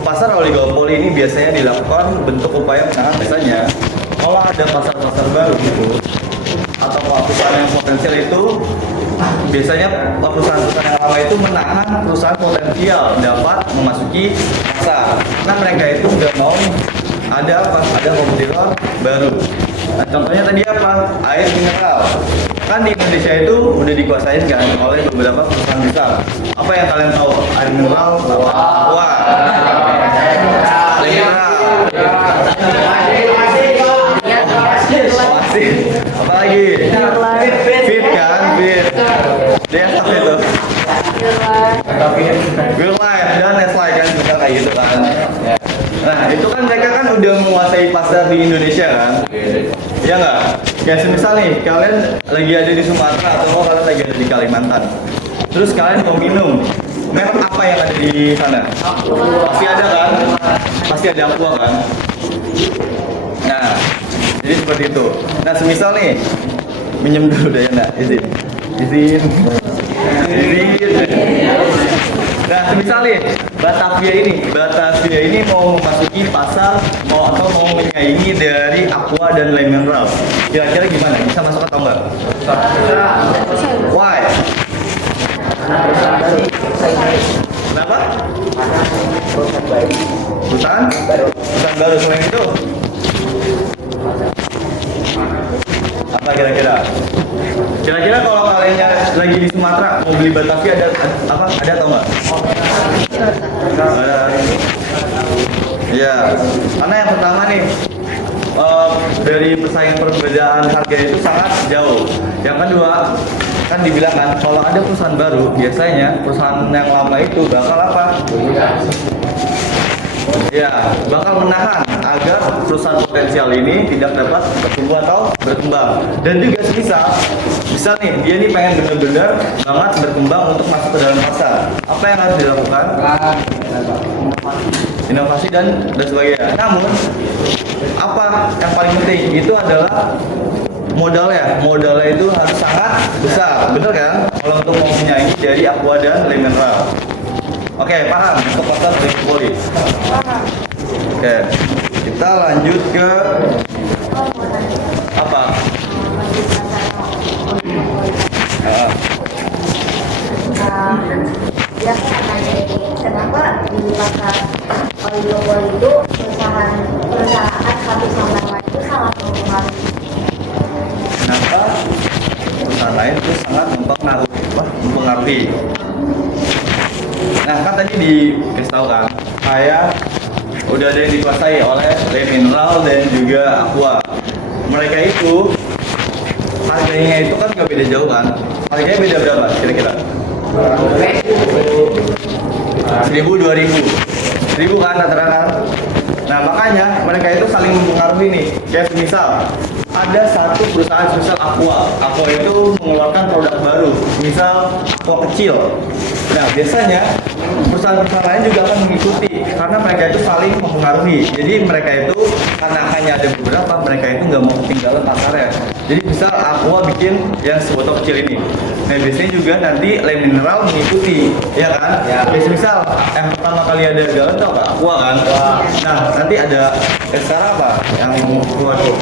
Pasar oligopoli ini biasanya dilakukan bentuk upaya menahan. Biasanya kalau ada pasar-pasar baru gitu atau perusahaan yang potensial itu, biasanya perusahaan-perusahaan yang lama itu menahan perusahaan potensial dapat memasuki pasar. Nah, mereka itu nggak mau ada kompetitor baru. Nah, contohnya tadi apa? Air mineral. Kan di Indonesia itu udah dikuasain kan oleh beberapa perusahaan besar. Apa yang kalian tahu? Air mineral, aqua, Oasis, apa lagi? Fit kan, Fit. Dia apa itu? Real Life dan Nestlé kan juga kayak gitu kan. Nah, itu kan mereka kan udah menguasai pasar di Indonesia kan. Iya nggak? Kayak semisal nih, kalian lagi ada di Sumatera atau kalian lagi ada di Kalimantan. Terus kalian mau minum, merek apa yang ada di sana? Pasti ada kan? Pasti ada aqua kan? Nah, jadi seperti itu. Nah, semisal nih, minjem dulu deh ya, izin. Nah, semisal nih, Batavia ini mau memasuki pasar mau menyaingi dari aqua dan le mineral. Kira-kira gimana? Bisa masuk atau enggak? Why? Kenapa? Perusahaan baru selain itu? Apa kira-kira? Kira-kira kalau kalian lagi di Sumatera mau beli Batavia ada atau enggak? Ada. Iya. Karena yang pertama nih dari persaingan perbedaan harga itu sangat jauh. Yang kedua kan dibilang kan kalau ada perusahaan baru biasanya perusahaan yang lama itu bakal apa? Ya, bakal menahan agar perusahaan potensial ini tidak dapat bertumbuh atau berkembang. Dan juga bisa nih, dia nih pengen benar-benar banget berkembang untuk masuk ke dalam pasar. Apa yang harus dilakukan? Inovasi dan sebagainya. Namun, apa yang paling penting itu adalah modalnya itu harus sangat besar, bener kan? Kalau untuk mau menyaingi dari aqua dan le mineral. Oke, paham untuk pasar oligopoli. Oke, kita lanjut ke apa? Ya, kenapa di pasar oligopoli itu perusahaan satu sama lain itu sangat mempengaruhi? Kenapa perusahaan lain itu sangat mempengaruhi? Nah, kan tadi dikasih tahu kan, kayak udah ada yang dikuasai oleh le mineral dan juga aqua. Mereka itu harganya itu kan gak beda jauh kan? Harganya beda berapa kira-kira? 1.000, 2.000 kan rata-rata. Nah, makanya mereka itu saling mempengaruhi nih. Kayak semisal ada satu perusahaan misal aqua itu mengeluarkan produk baru, misal aqua kecil. Nah, biasanya perusahaan-perusahaan lain juga akan mengikuti karena mereka itu saling mempengaruhi. Jadi mereka itu karena hanya ada beberapa, mereka itu nggak mau ketinggalan pasarnya. Jadi misal aqua bikin yang sebotol kecil ini. Nah, biasanya juga nanti le mineral mengikuti, ya kan? Ya. Misal yang pertama kali ada galon tau nggak? Aqua kan? Nah, nanti ada sekarang apa? Yang keluar tuh?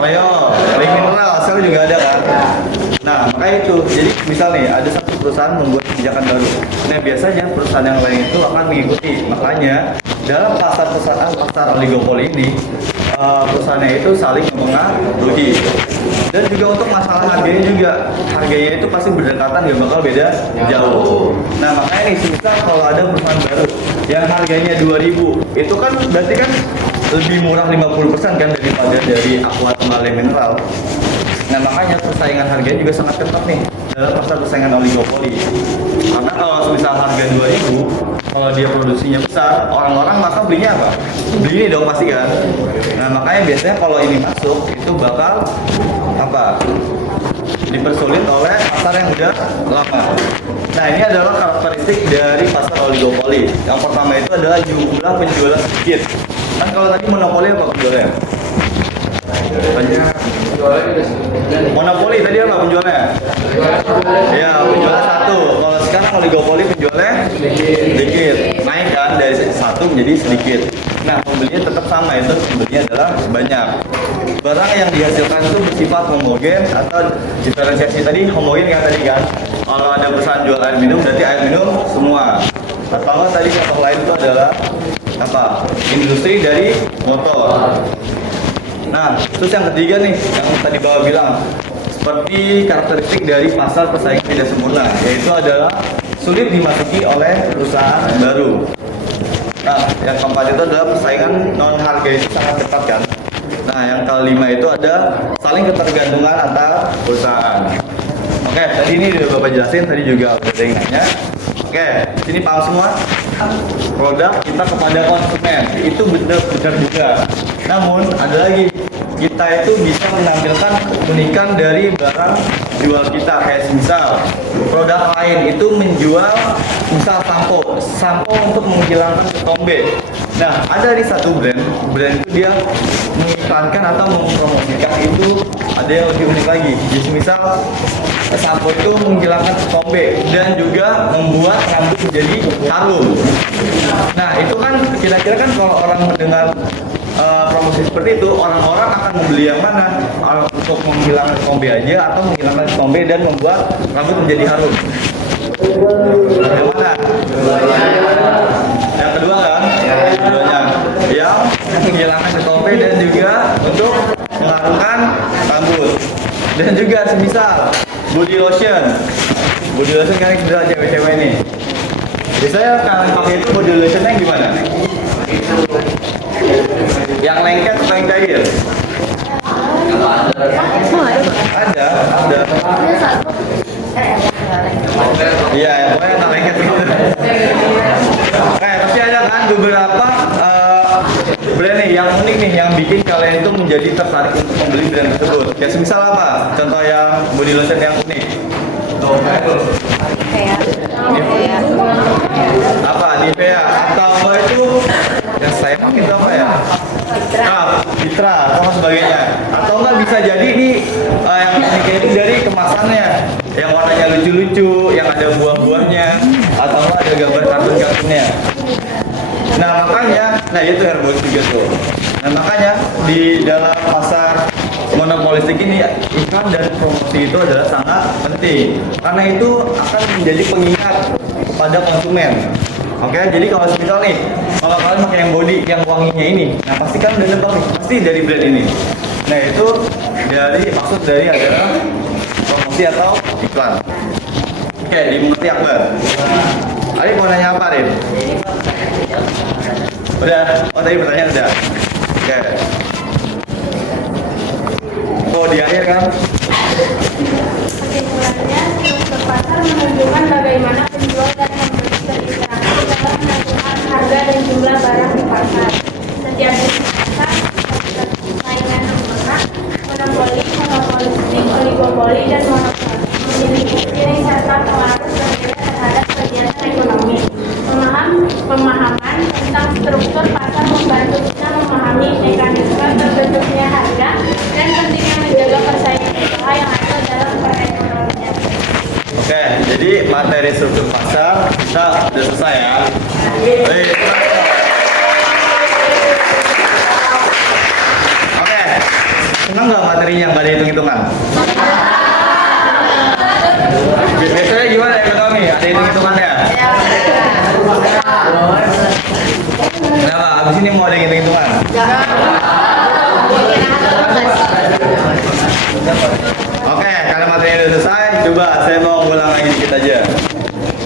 Leo, le mineral, sel juga ada kan? Nah, makanya itu. Jadi misal nih ada satu perusahaan membuat kebijakan baru. Nah, biasanya perusahaan yang lain itu akan mengikuti. Makanya dalam pasar oligopoli ini perusahaannya itu saling mempengaruhi. Dan juga untuk masalah harganya itu pasti berdekatan, gak bakal beda jauh. Nah, makanya nih misal kalau ada perusahaan baru yang harganya 2.000, itu kan berarti kan lebih murah 50% kan daripada dari aqua sama le mineral. Nah, makanya persaingan harganya juga sangat ketat nih dalam pasar persaingan oligopoli. Karena kalau misal harga 2.000, kalau dia produksinya besar, orang-orang maka belinya apa? Beli ini dong pasti kan. Nah, makanya biasanya kalau ini masuk itu bakal apa? Dipersulit oleh pasar yang udah lama. Nah, ini adalah karakteristik dari pasar oligopoli. Yang pertama itu adalah jumlah penjualan sedikit. Kan kalau tadi monopoli apa penjualnya? Jualan juga sih. Monopoli tadi apa penjualnya? Iya, penjualnya satu. Kalau sekarang oligopoli penjualnya sedikit. Naik kan dari satu menjadi sedikit. Nah, pembelinya tetap sama, itu pembelinya adalah banyak. Barang yang dihasilkan itu bersifat homogen atau diferensiasi tadi homogen kan tadi kan. Kalau ada perusahaan jual air minum berarti air minum semua. Atau tadi contoh lain itu adalah apa? Industri dari motor. Nah, terus yang ketiga nih, yang tadi Bapak bilang, seperti karakteristik dari pasar persaingan tidak sempurna, yaitu adalah sulit dimasuki oleh perusahaan baru. Nah, yang keempat itu adalah persaingan non harga itu sangat ketat kan. Nah, yang kelima itu ada saling ketergantungan antar perusahaan. Oke, tadi ini udah Bapak jelasin, tadi juga ada yang nanya. Oke, sini paham semua? Produk kita kepada konsumen itu benar-benar juga. Namun ada lagi, kita itu bisa menampilkan keunikan dari barang jual kita. Kayak misal produk lain itu menjual misal sampo untuk menghilangkan ketombe. Nah, ada nih satu brand itu dia mengiklankan atau mempromosikan itu ada yang lebih unik lagi. Jadi misal sampo itu menghilangkan ketombe dan juga membuat rambut menjadi harum. Nah, itu kan kira-kira kan kalau orang mendengar promosi seperti itu, orang-orang akan membeli yang mana? Untuk menghilangkan ketombe aja atau menghilangkan ketombe dan membuat rambut menjadi harum? Yang mana? Yang kedua kan? Keduanya yang menghilangkan ketombe dan juga untuk mengharumkan rambut. Dan juga semisal body lotion kan bisa cewek-cewek ini. Biasanya kalian pakai itu body lotionnya yang gimana? Yang lengket atau yang cair? Ada. Iya, pokoknya yang lengket gitu. Tapi ada kan beberapa brand nih yang unik nih yang bikin kalian itu menjadi tertarik untuk membeli brand tersebut. Kayak semisal apa? Contoh yang body lotion yang unik. Apa? Nivea atau apa itu yang saya pakai itu apa ya? Citra atau sebagainya. Atau enggak bisa jadi ini yang unik itu dari kemasannya yang warnanya lucu-lucu, yang ada buah-buahnya atau enggak ada gambar kartun-kartunnya. Nah makanya, itu Herbox juga tuh. Nah makanya di dalam pasar monopolistik ini iklan dan promosi itu adalah sangat penting karena itu akan menjadi pengingat kepada konsumen. Oke, jadi kalau misal nih, kalau kalian pakai yang body yang wanginya ini, nah pasti kan udah nebak nih, pasti dari brand ini. Nah itu maksud dari adalah promosi atau iklan. Oke, dimengerti Akbar. Arif mau nanya apa, Arif? Udah, tadi pertanyaan udah. Oke. Di akhir kan? Kesimpulannya, struktur pasar menunjukkan bagaimana penjual dan pembeli berinteraksi dalam menentukan harga dan jumlah barang di pasar. Setiap jenis pasar seperti persaingan sempurna, monopoli, monopolistik, oligopoli, dan monopoli memiliki ciri serta pengaruh berbeda terhadap kegiatan ekonomi. Pemahaman tentang struktur pasar membantu kita memahami mekanisme terbentuknya harga dan pentingnya menjaga persaingan usaha yang ada dalam perekonomian. Oke, jadi materi struktur pasar kita sudah selesai ya. Oke, senang nggak materinya nggak ada hitung-hitungan? Biasanya gimana ekonomi? Ada hitung-hitungannya? Kenapa? Abis ini mau ada hitung-hitungan? Oke, karena materinya udah selesai, coba saya mau ulang lagi dikit aja.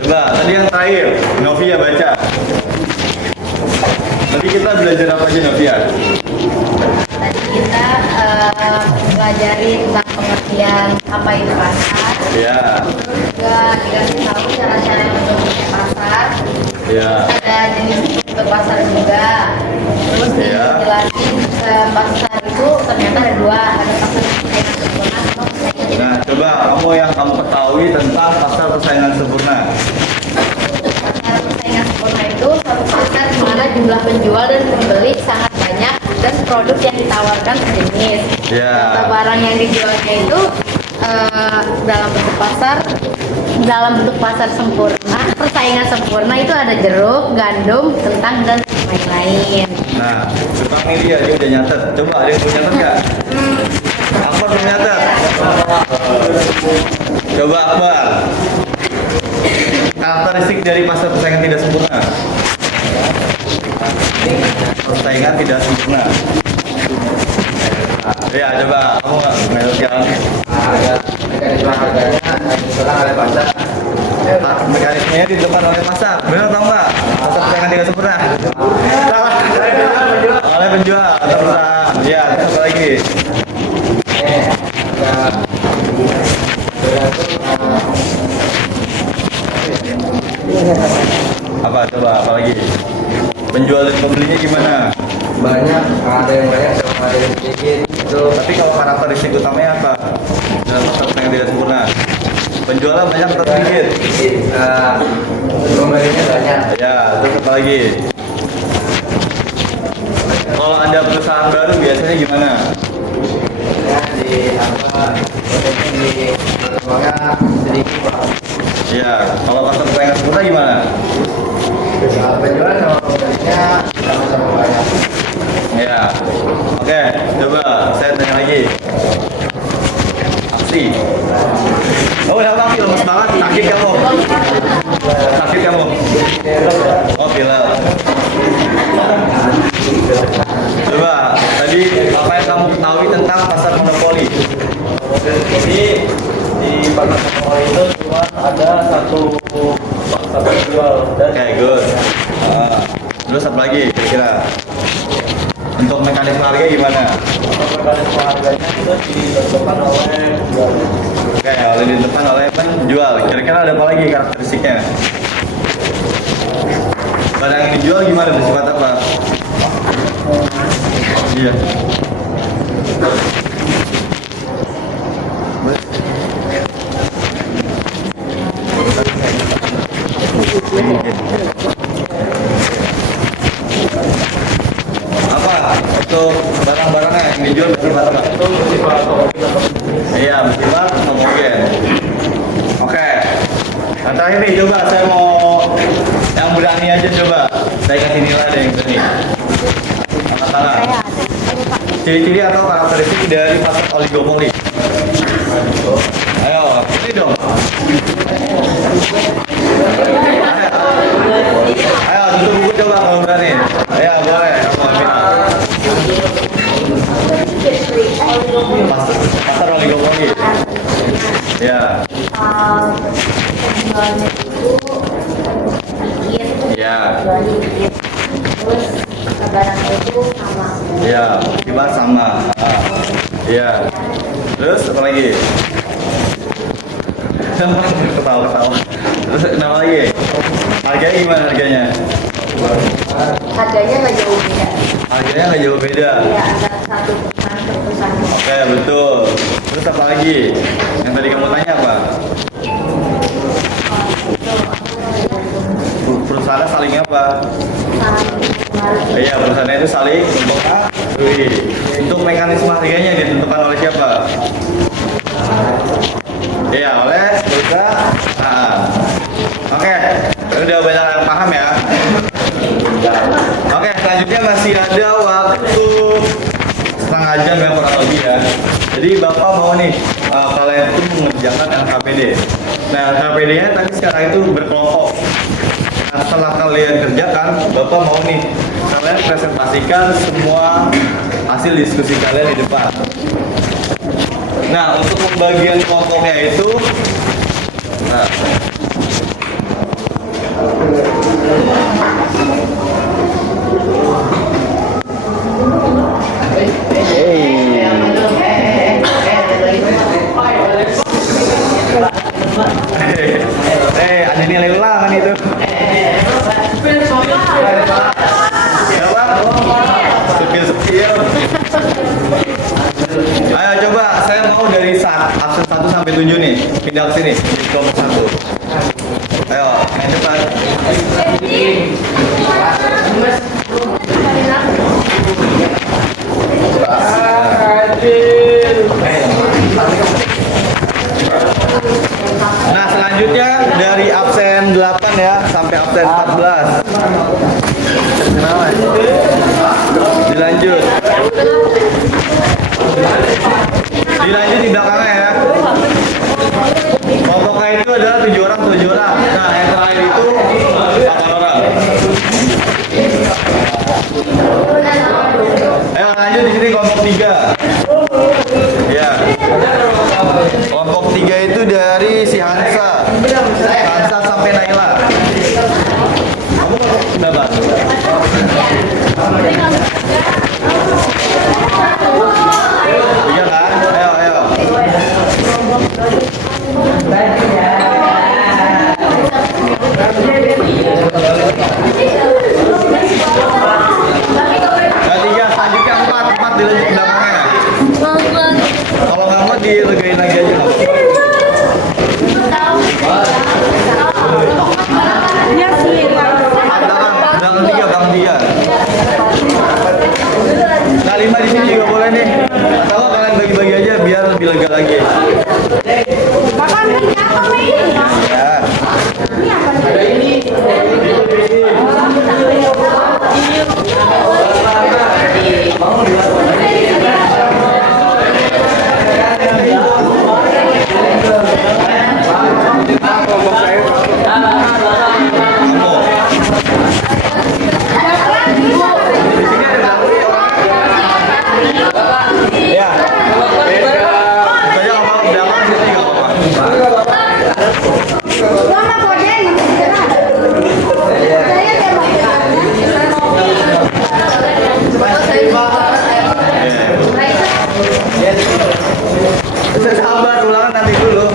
Coba, tadi yang terakhir, Novia baca. Tadi kita belajar apa aja, Novia? Tadi kita pelajari tentang pengertian apa itu pasar. Iya. Juga dikasih tahu cara-cara bentuknya pasar. Iya. Ada jenis struktur pasar juga. Terus dijelasin pasar itu ternyata ada dua, ada pasar persaingan sempurna atau persaingan. Nah, coba kamu ketahui tentang pasar persaingan sempurna. Pasar persaingan sempurna itu suatu pasar di mana jumlah penjual dan pembeli sangat banyak produk yang ditawarkan sejenis. Ya. Data barang yang dijualnya itu dalam bentuk pasar sempurna, persaingan sempurna itu ada jeruk, gandum, kentang dan lain-lain. Nah, tukang ini dia udah nyatet. Coba ada yang mau nyatet nggak? Akbar mau nyatet? Coba Akbar. Karakteristik dari pasar persaingan tidak sempurna. Persaingan tidak sempurna. Ya, coba kamu nggak menjelaskan? Mekanismenya ditentukan oleh pasar. Benar atau enggak? Pasar persaingan tidak sempurna. Salah. Oleh penjual atau perusahaan. Ya, satu lagi. Apa coba? Apa lagi? Penjual dan pembelinya gimana? Banyak, ada yang banyak sama ada yang sedikit itu. Tapi kalau karakteristik utamanya apa? Dalam pasar persaingan tidak sempurna. Penjualnya banyak atau sedikit? Pembelinya banyak. Ya, terus apa lagi? Kalau ada perusahaan baru biasanya gimana? Ya di semuanya sedikit Pak. Ya, kalau pasar persaingan sempurna gimana? Penjual sama pembelinya sama-sama banyak. Ya, oke, coba saya tanya lagi. Aksi. Oh, udah aksi lemes banget. Sakit kamu? Sakit kamu? Oh, pilek. Coba, tadi apa yang kamu ketahui tentang pasar monopoli? Jadi di pasar monopoli itu cuma ada satu penjual dan Oke, good. Terus apa lagi kira-kira? Untuk mekanisme harga gimana? mekanisme harganya itu ditentukan oleh penjual. Oke, oleh ditentukan oleh penjual. Kira-kira ada apa lagi karakteristiknya? Barang yang dijual gimana? Bersifat apa? Iya. Apa? Untuk barang-barangnya yang dijual bersifat apa? Itu bersifat Iya, bersifat homogen. Oke. Yang terakhir nih, coba saya mau yang berani aja coba. Saya kasih nilai deh yang berani. Angkat tangan. Ciri-ciri atau karakteristik dari pasar oligopoli. Ayo, ini dong. Ayo, tutup buku coba kalau berani. Ayo, boleh. Pasar oligopoli. Ya. Penjualnya itu sedikit, Ya. jualnya dikit, terus barangnya itu sama. Ya, tiba sama. Iya. Terus apa lagi? Ketawa-ketawa. Terus kenapa lagi? Harganya gimana harganya? Harganya nggak jauh beda. Harganya nggak jauh beda. Ya antara satu perusahaan ke perusahaan. Oke, betul. Terus apa lagi? Yang tadi kamu tanya apa? Perusahaannya saling apa? Iya, perusahaannya itu saling mempengaruhi. Untuk mekanisme harganya ditentukan oleh siapa? Iya, oleh perusahaan. Oke, udah banyak yang paham ya. Oke, selanjutnya masih ada waktu setengah jam ya kurang lebih ya. Jadi Bapak mau nih kalian itu mengerjakan LKPD. Nah, LKPD-nya tadi sekarang itu berkelompok. Nah, setelah kalian kerjakan, Bapak mau nih kalian presentasikan semua hasil diskusi kalian di depan. Nah, untuk pembagian kelompoknya itu, nah, ada nilai ulangan itu. Siapa? Supir. Ayo coba, saya mau dari absen 1 sampai 7 nih, pindah ke sini, di kelompok 1. Ayo, main cepat. absen 8 ya, sampai absen 14. Kenapa? Dilanjut. Dilanjut di belakangnya ya. Kelompoknya itu adalah 7 orang. Nah, yang terakhir itu 8 orang. Ayo lanjut di sini kelompok 3. Ya. Kelompok 3 itu dari si Hansa sampai Naila. Kamu kelompok berapa? Iya kan? Ayo. Tiga, selanjutnya 4 dilanjut belakangnya. Kalau nggak mau dilegain lagi aja. Belakang tiga. Nah 5 di sini juga boleh nih. Atau kalian bagi-bagi aja biar lebih lega lagi. Ya. Ada ini. Ya. Saya ngomong belakang sini nggak apa-apa. Sabar, ulangan nanti dulu.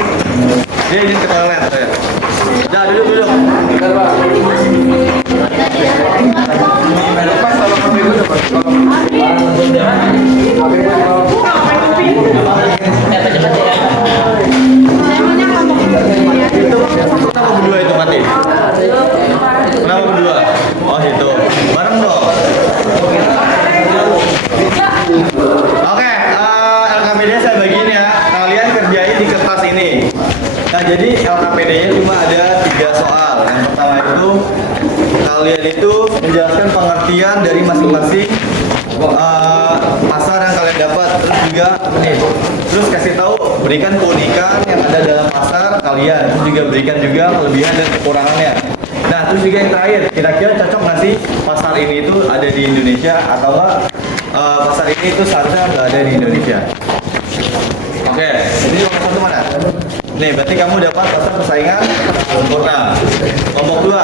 Dia izin ke toilet ya. Nah, duduk. Kenapa berdua itu mati? Kenapa berdua? Oh itu, bareng dong. Oke, LKPD saya bagiin ya. Kalian kerjain di kertas ini. Nah jadi LKPD-nya cuma ada 3 soal. Yang pertama itu kalian itu menjelaskan pengertian dari masing-masing pasar yang kalian dapat. Terus juga terus kasih tahu, berikan keunikan yang ada dalam pasar kalian. Terus juga berikan juga kelebihan dan kekurangannya. Nah terus juga yang terakhir, kira-kira cocok nggak sih pasar ini itu ada di Indonesia atau enggak pasar ini itu seharusnya nggak ada di Indonesia. Oke, jadi nomor 1 mana? Nih, berarti kamu dapat pasar persaingan sempurna. Kelompok 2.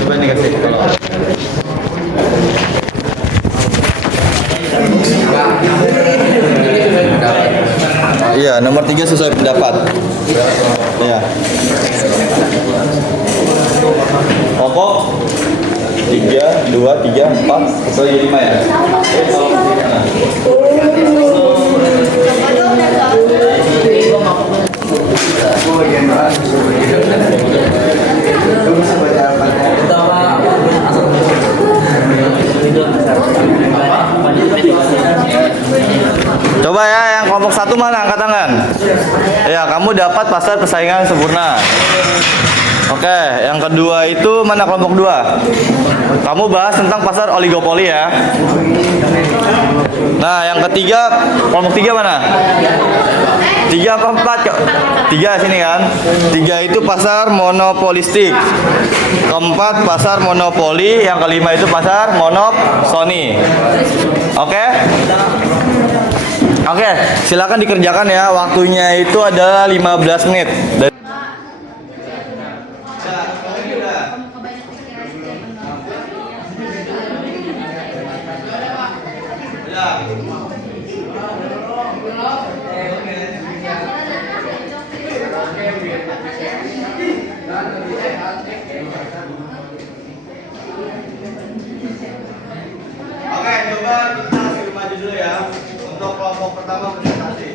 Coba nih kasih tolong. Iya, nomor 3 sesuai pendapat. Iya. Kelompok 3, 2, 3, 4, sesuai 5 ya. Coba ya, yang kelompok 1 mana? Angkat tangan. Ya, kamu dapat pasar persaingan sempurna. Oke, yang kedua itu mana kelompok 2? Kamu bahas tentang pasar oligopoli ya. Nah, yang ketiga, kelompok 3 mana? 3 apa 4? 3 sini kan. 3 itu pasar monopolistik. Keempat pasar monopoli, yang kelima itu pasar monopsoni. Oke? Oke, silakan dikerjakan ya. Waktunya itu adalah 15 menit. Oke, coba kita hasil maju dulu ya. Untuk kelompok pertama presentasi.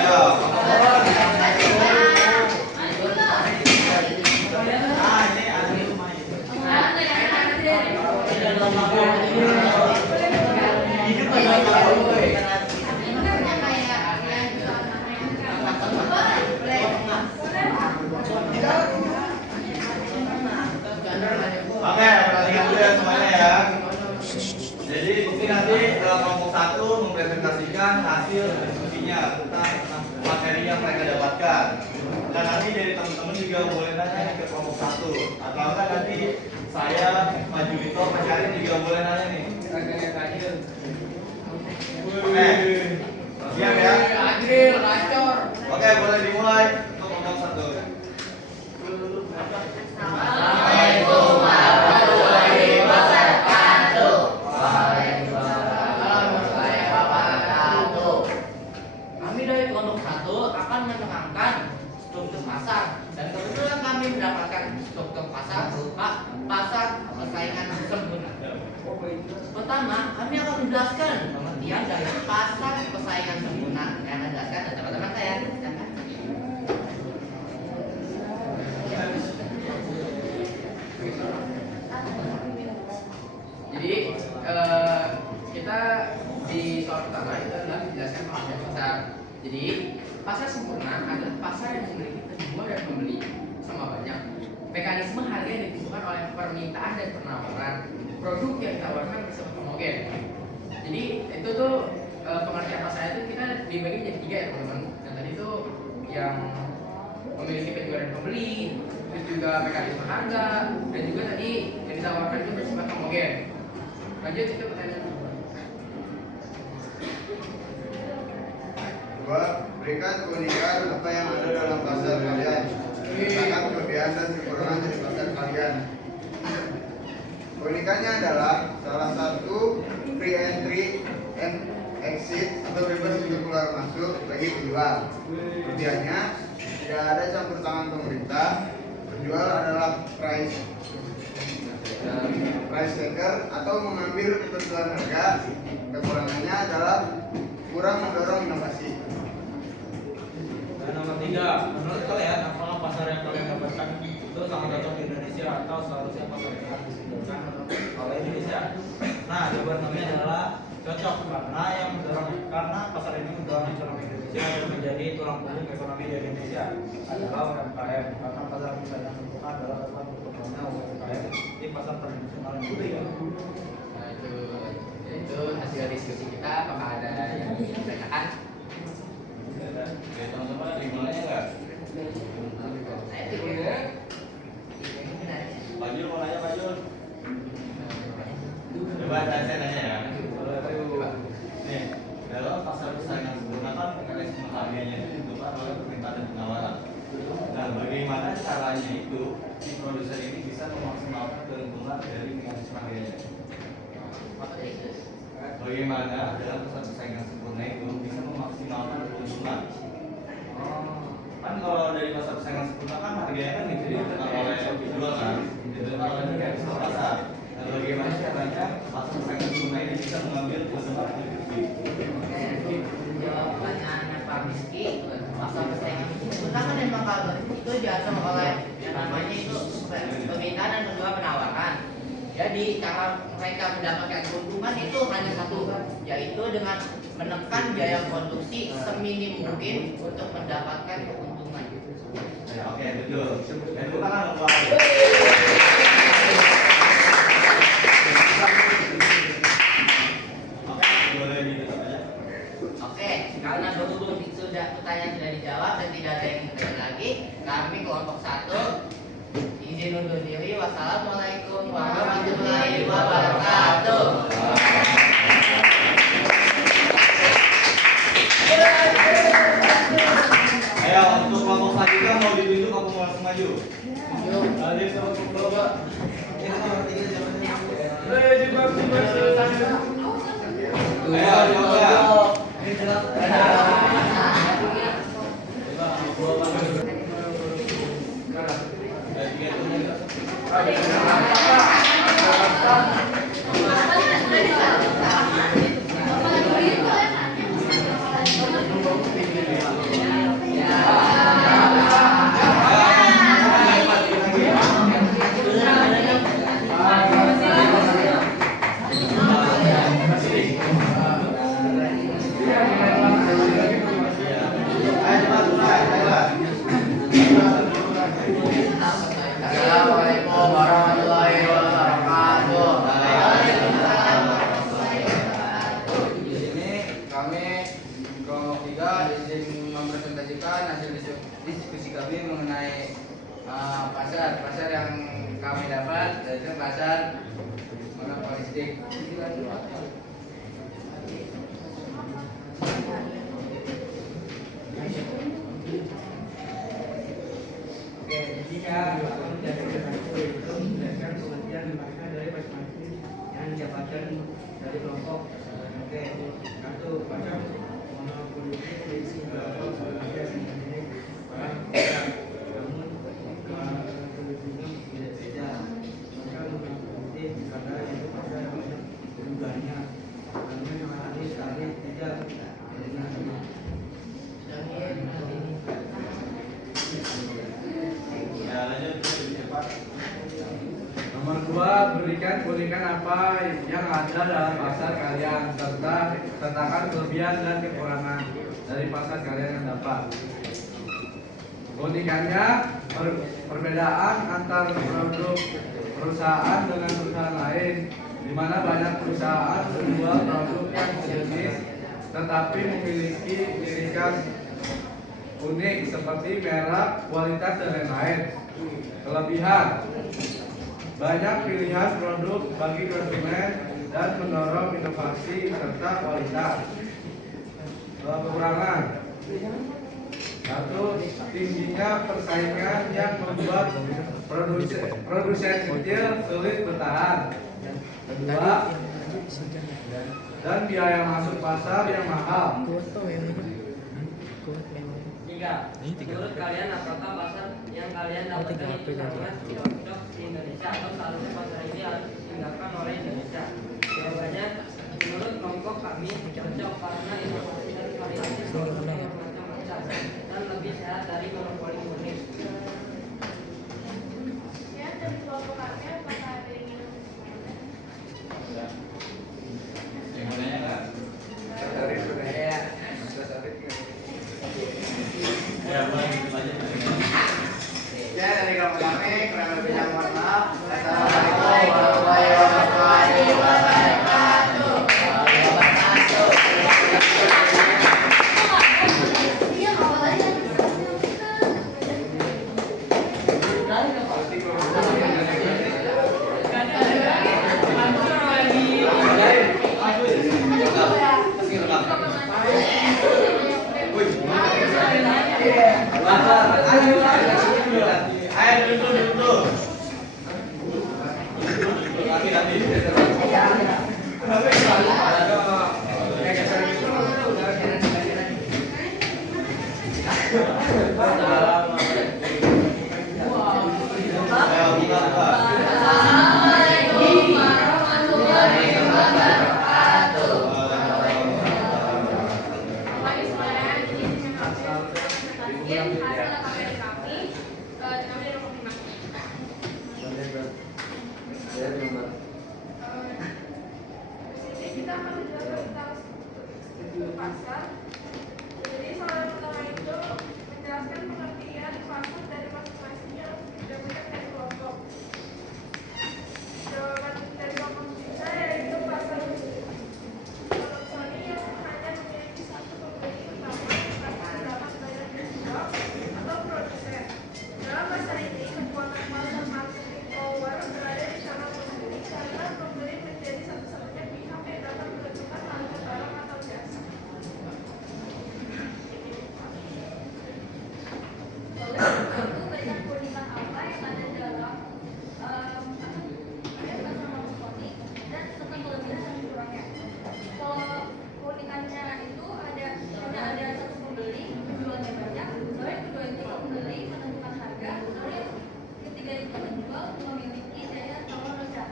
Ayo. diskusinya tentang materi yang mereka dapatkan. Dan nanti dari teman-teman juga boleh nanya ke kelompok 1 atau kan nanti saya, Pak Julito, Pak Karin juga boleh nanya nih. Oke, siap ya? Adil, kacor. Oke, boleh dimulai untuk kelompok 1. Assalamualaikum warahmatullahi wabarakatuh. Waalaikumsalam warahmatullahi wabarakatuh. Kami dari kelompok 1 akan menerangkan struktur pasar dan kebetulan kami mendapatkan struktur pasar berupa pasar persaingan sempurna. Pertama, kami akan menjelaskan pengertian dari pasar persaingan sempurna. Saya akan jelaskan dan teman-teman saya. Silakan. Jadi kita di soal pertama itu adalah menjelaskan pengertian pasar. Jadi pasar sempurna adalah pasar yang memiliki penjual dan pembeli sama banyak. Mekanisme harga yang ditentukan oleh permintaan dan penawaran. Produk yang ditawarkan bersifat homogen. Jadi itu tuh pengertian pasar itu kita dibagi jadi 3 ya teman-teman. Dan tadi itu yang memiliki penjual dan pembeli, terus juga mekanisme harga, dan juga tadi yang ditawarkan itu bersifat homogen. Lanjut itu pertanyaan. 2. Berikan keunikan apa yang ada dalam pasar kalian. Katakan kelebihan dan kekurangan dari pasar kalian. Keunikannya adalah salah satu free entry and exit atau bebas untuk keluar masuk bagi penjual. Kelebihannya tidak ada campur tangan pemerintah. Penjual adalah price taker atau mengambil ketentuan harga. Kekurangannya adalah kurang mendorong inovasi. Dan nomor 3, menurut kalian apakah pasar yang kalian dapatkan itu sangat cocok di Indonesia atau seharusnya pasar yang akan disediakan oleh Indonesia? Nah, jawaban kami adalah cocok karena pasar ini mendorong ekonomi Indonesia dan menjadi tulang punggung ekonomi di Indonesia adalah UMKM, karena pasar persaingan sempurna adalah tempat berkembangnya UMKM di pasar tradisional Indonesia. Nah, itu hasil diskusi kita. Apakah ada yang ditanyakan? Oke, teman-teman ada yang mau nanya nggak? Saya pikir Pak Jul mau nanya, Pak Jul? Coba saya nanya ya. Nih, dalam pasar persaingan sempurna kan mekanisme harganya itu ditentukan oleh permintaan dan penawaran. Nah, bagaimana caranya itu si produsen ini bisa memaksimalkan keuntungan dari mekanisme harganya? Bagaimana dalam pasar persaingan sempurna itu bisa memaksimalkan keuntungan? Kan kalau dari pasar persaingan sempurna kan harganya kan ditentukan oleh penjual kan, ditentukan oleh mekanisme pasar. Nah, bagaimana caranya pasar persaingan sempurna ini bisa mengambil keuntungan dari publik? jawab pertanyaannya Pak Rizky. Pasar persaingan sempurna kan memang kalau itu diatur oleh yang namanya itu permintaan dan kedua penawaran. Jadi cara mereka mendapatkan keuntungan itu hanya satu, yaitu dengan menekan biaya produksi seminim mungkin untuk mendapatkan keuntungan. Ya, oke, betul. Dan itu kan apa? Oke, boleh ditutup aja. Oke, karena berhubung pertanyaan sudah dijawab dan tidak ada yang bertanya lagi, kami kelompok 1 izin undur diri. Wassalamualaikum warahmatullahi wabarakatuh. Ayo, untuk kelompok selanjutnya mau ditunjuk apa mau langsung maju? Maju sama kelompok. Ayo, coba. kelompok 3 izin mempresentasikan hasil diskusi kami mengenai pasar yang kami dapat, yaitu pasar monopolistik. Oke, jadi ya akan menjadi itu berdasarkan pengertian mereka dari masing-masing yang didapatkan dari kelompok. Oke, satu pasar monopolistik berisi kelompok berbeda mengenai barang produk, namun solusinya berbeda. Pasar monopolistik karena itu pasar banyak perubahannya, namun mengalami sekali tidak dengan Ya, lanjut cepat. Nomor 2, berikan apa yang ada dalam pasar kalian serta katakan kelebihan dan kekurangan dari pasar kalian yang dapat. Keunikannya, perbedaan antar produk perusahaan dengan perusahaan lain, di mana banyak perusahaan menjual produk yang sejenis tetapi memiliki ciri khas unik seperti merek, kualitas dan lain-lain. Kelebihan, banyak pilihan produk bagi konsumen dan mendorong inovasi serta kualitas. Kekurangan, satu, tingginya persaingan yang membuat produsen kecil sulit bertahan. Kedua, dan biaya masuk pasar yang mahal. 3. Menurut kalian apakah pasar yang kalian dapatkan itu sangat cocok di Indonesia atau seharusnya pasar ini harus ditinggalkan oleh Indonesia? Jawabannya, menurut kelompok kami cocok karena inovasi dan variasi produk bermacam-macam dan lebih sehat dari monopoli murni. Ya, dari kelompok kami apakah ada yang ingin Yang mananya kan? Ya, mulai lanjut. Ya, dari kelompok kami kurang lebihnya mohon maaf. Assalamualaikum warahmatullahi wabarakatuh. kita akan menjelaskan tentang pasar. Jadi soal pertama itu menjelaskan pengertian pasar dari masing-masing yang didapatkan dari kelompok. Jawaban dari kelompok kita yaitu pasar Sony yang hanya memiliki satu pembeli utama yang terdapat banyak penjual atau produsen. Dalam pasar ini kekuatan pasar marketing power berada di tangan pembeli karena pembeli menjadi satu-satunya pihak yang dapat menentukan harga barang atau jasa. Lalu itu berikan keunikan apa yang ada dalam pasar monopoly dan serta kelebihan dan kurangnya. Kalau keunikannya itu hanya ada satu pembeli, penjualnya banyak. Lalu yang kedua itu pembeli menentukan harga. Lalu yang ketiga itu penjual memiliki daya tawar rendah.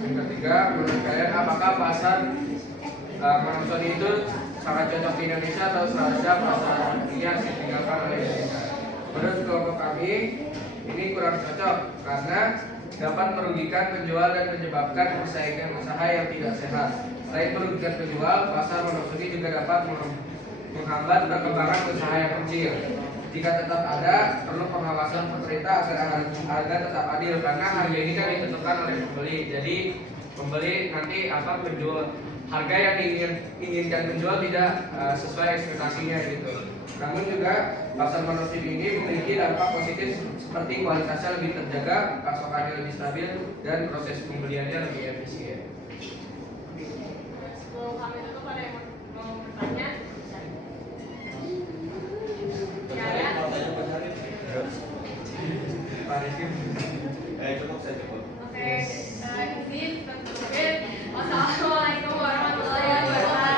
Yang ketiga, menurut kalian apakah pasar Monopoly itu sangat cocok di Indonesia atau seharusnya pasar ini harus ditinggalkan oleh Indonesia? Menurut kelompok kami, kurang cocok karena dapat merugikan penjual dan menyebabkan persaingan usaha yang tidak sehat. Selain merugikan penjual, pasar monopoly juga dapat menghambat perkembangan usaha yang kecil. Jika tetap ada, perlu pengawasan pemerintah agar harga tetap adil karena harga ini kan ditentukan oleh pembeli. Jadi pembeli nanti akan menjual harga yang inginkan penjual tidak sesuai ekspektasinya gitu. Namun juga pasar monopoly ini memiliki dampak positif seperti kualitasnya lebih terjaga, pasokannya lebih stabil, dan proses pembeliannya lebih efisien. Sebelum kami tutup, ada yang mau bertanya? Ya, ya. Cukup saya cukup. Oke, izin tertutup. Wassalamualaikum warahmatullahi wabarakatuh.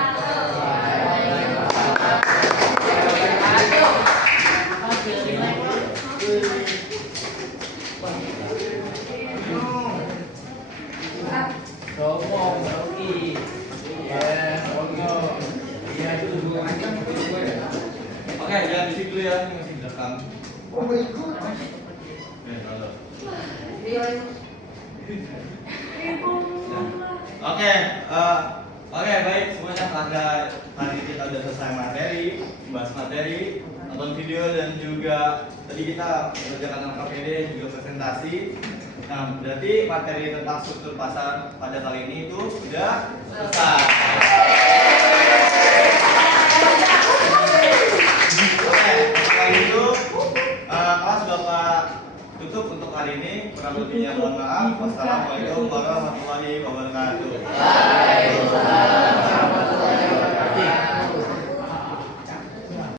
Oke, jangan di dulu ya, ini masih direkam. Oke, baik semuanya pada hari ini kita sudah selesai materi, bahas materi, nonton video dan juga tadi kita mengerjakan KPD juga presentasi. Nah, berarti materi tentang struktur pasar pada kali ini itu sudah selesai. Oke, setelah itu kelas Bapak tutup untuk hari ini. Kurang lebihnya mohon maaf. Wassalamualaikum warahmatullahi wabarakatuh.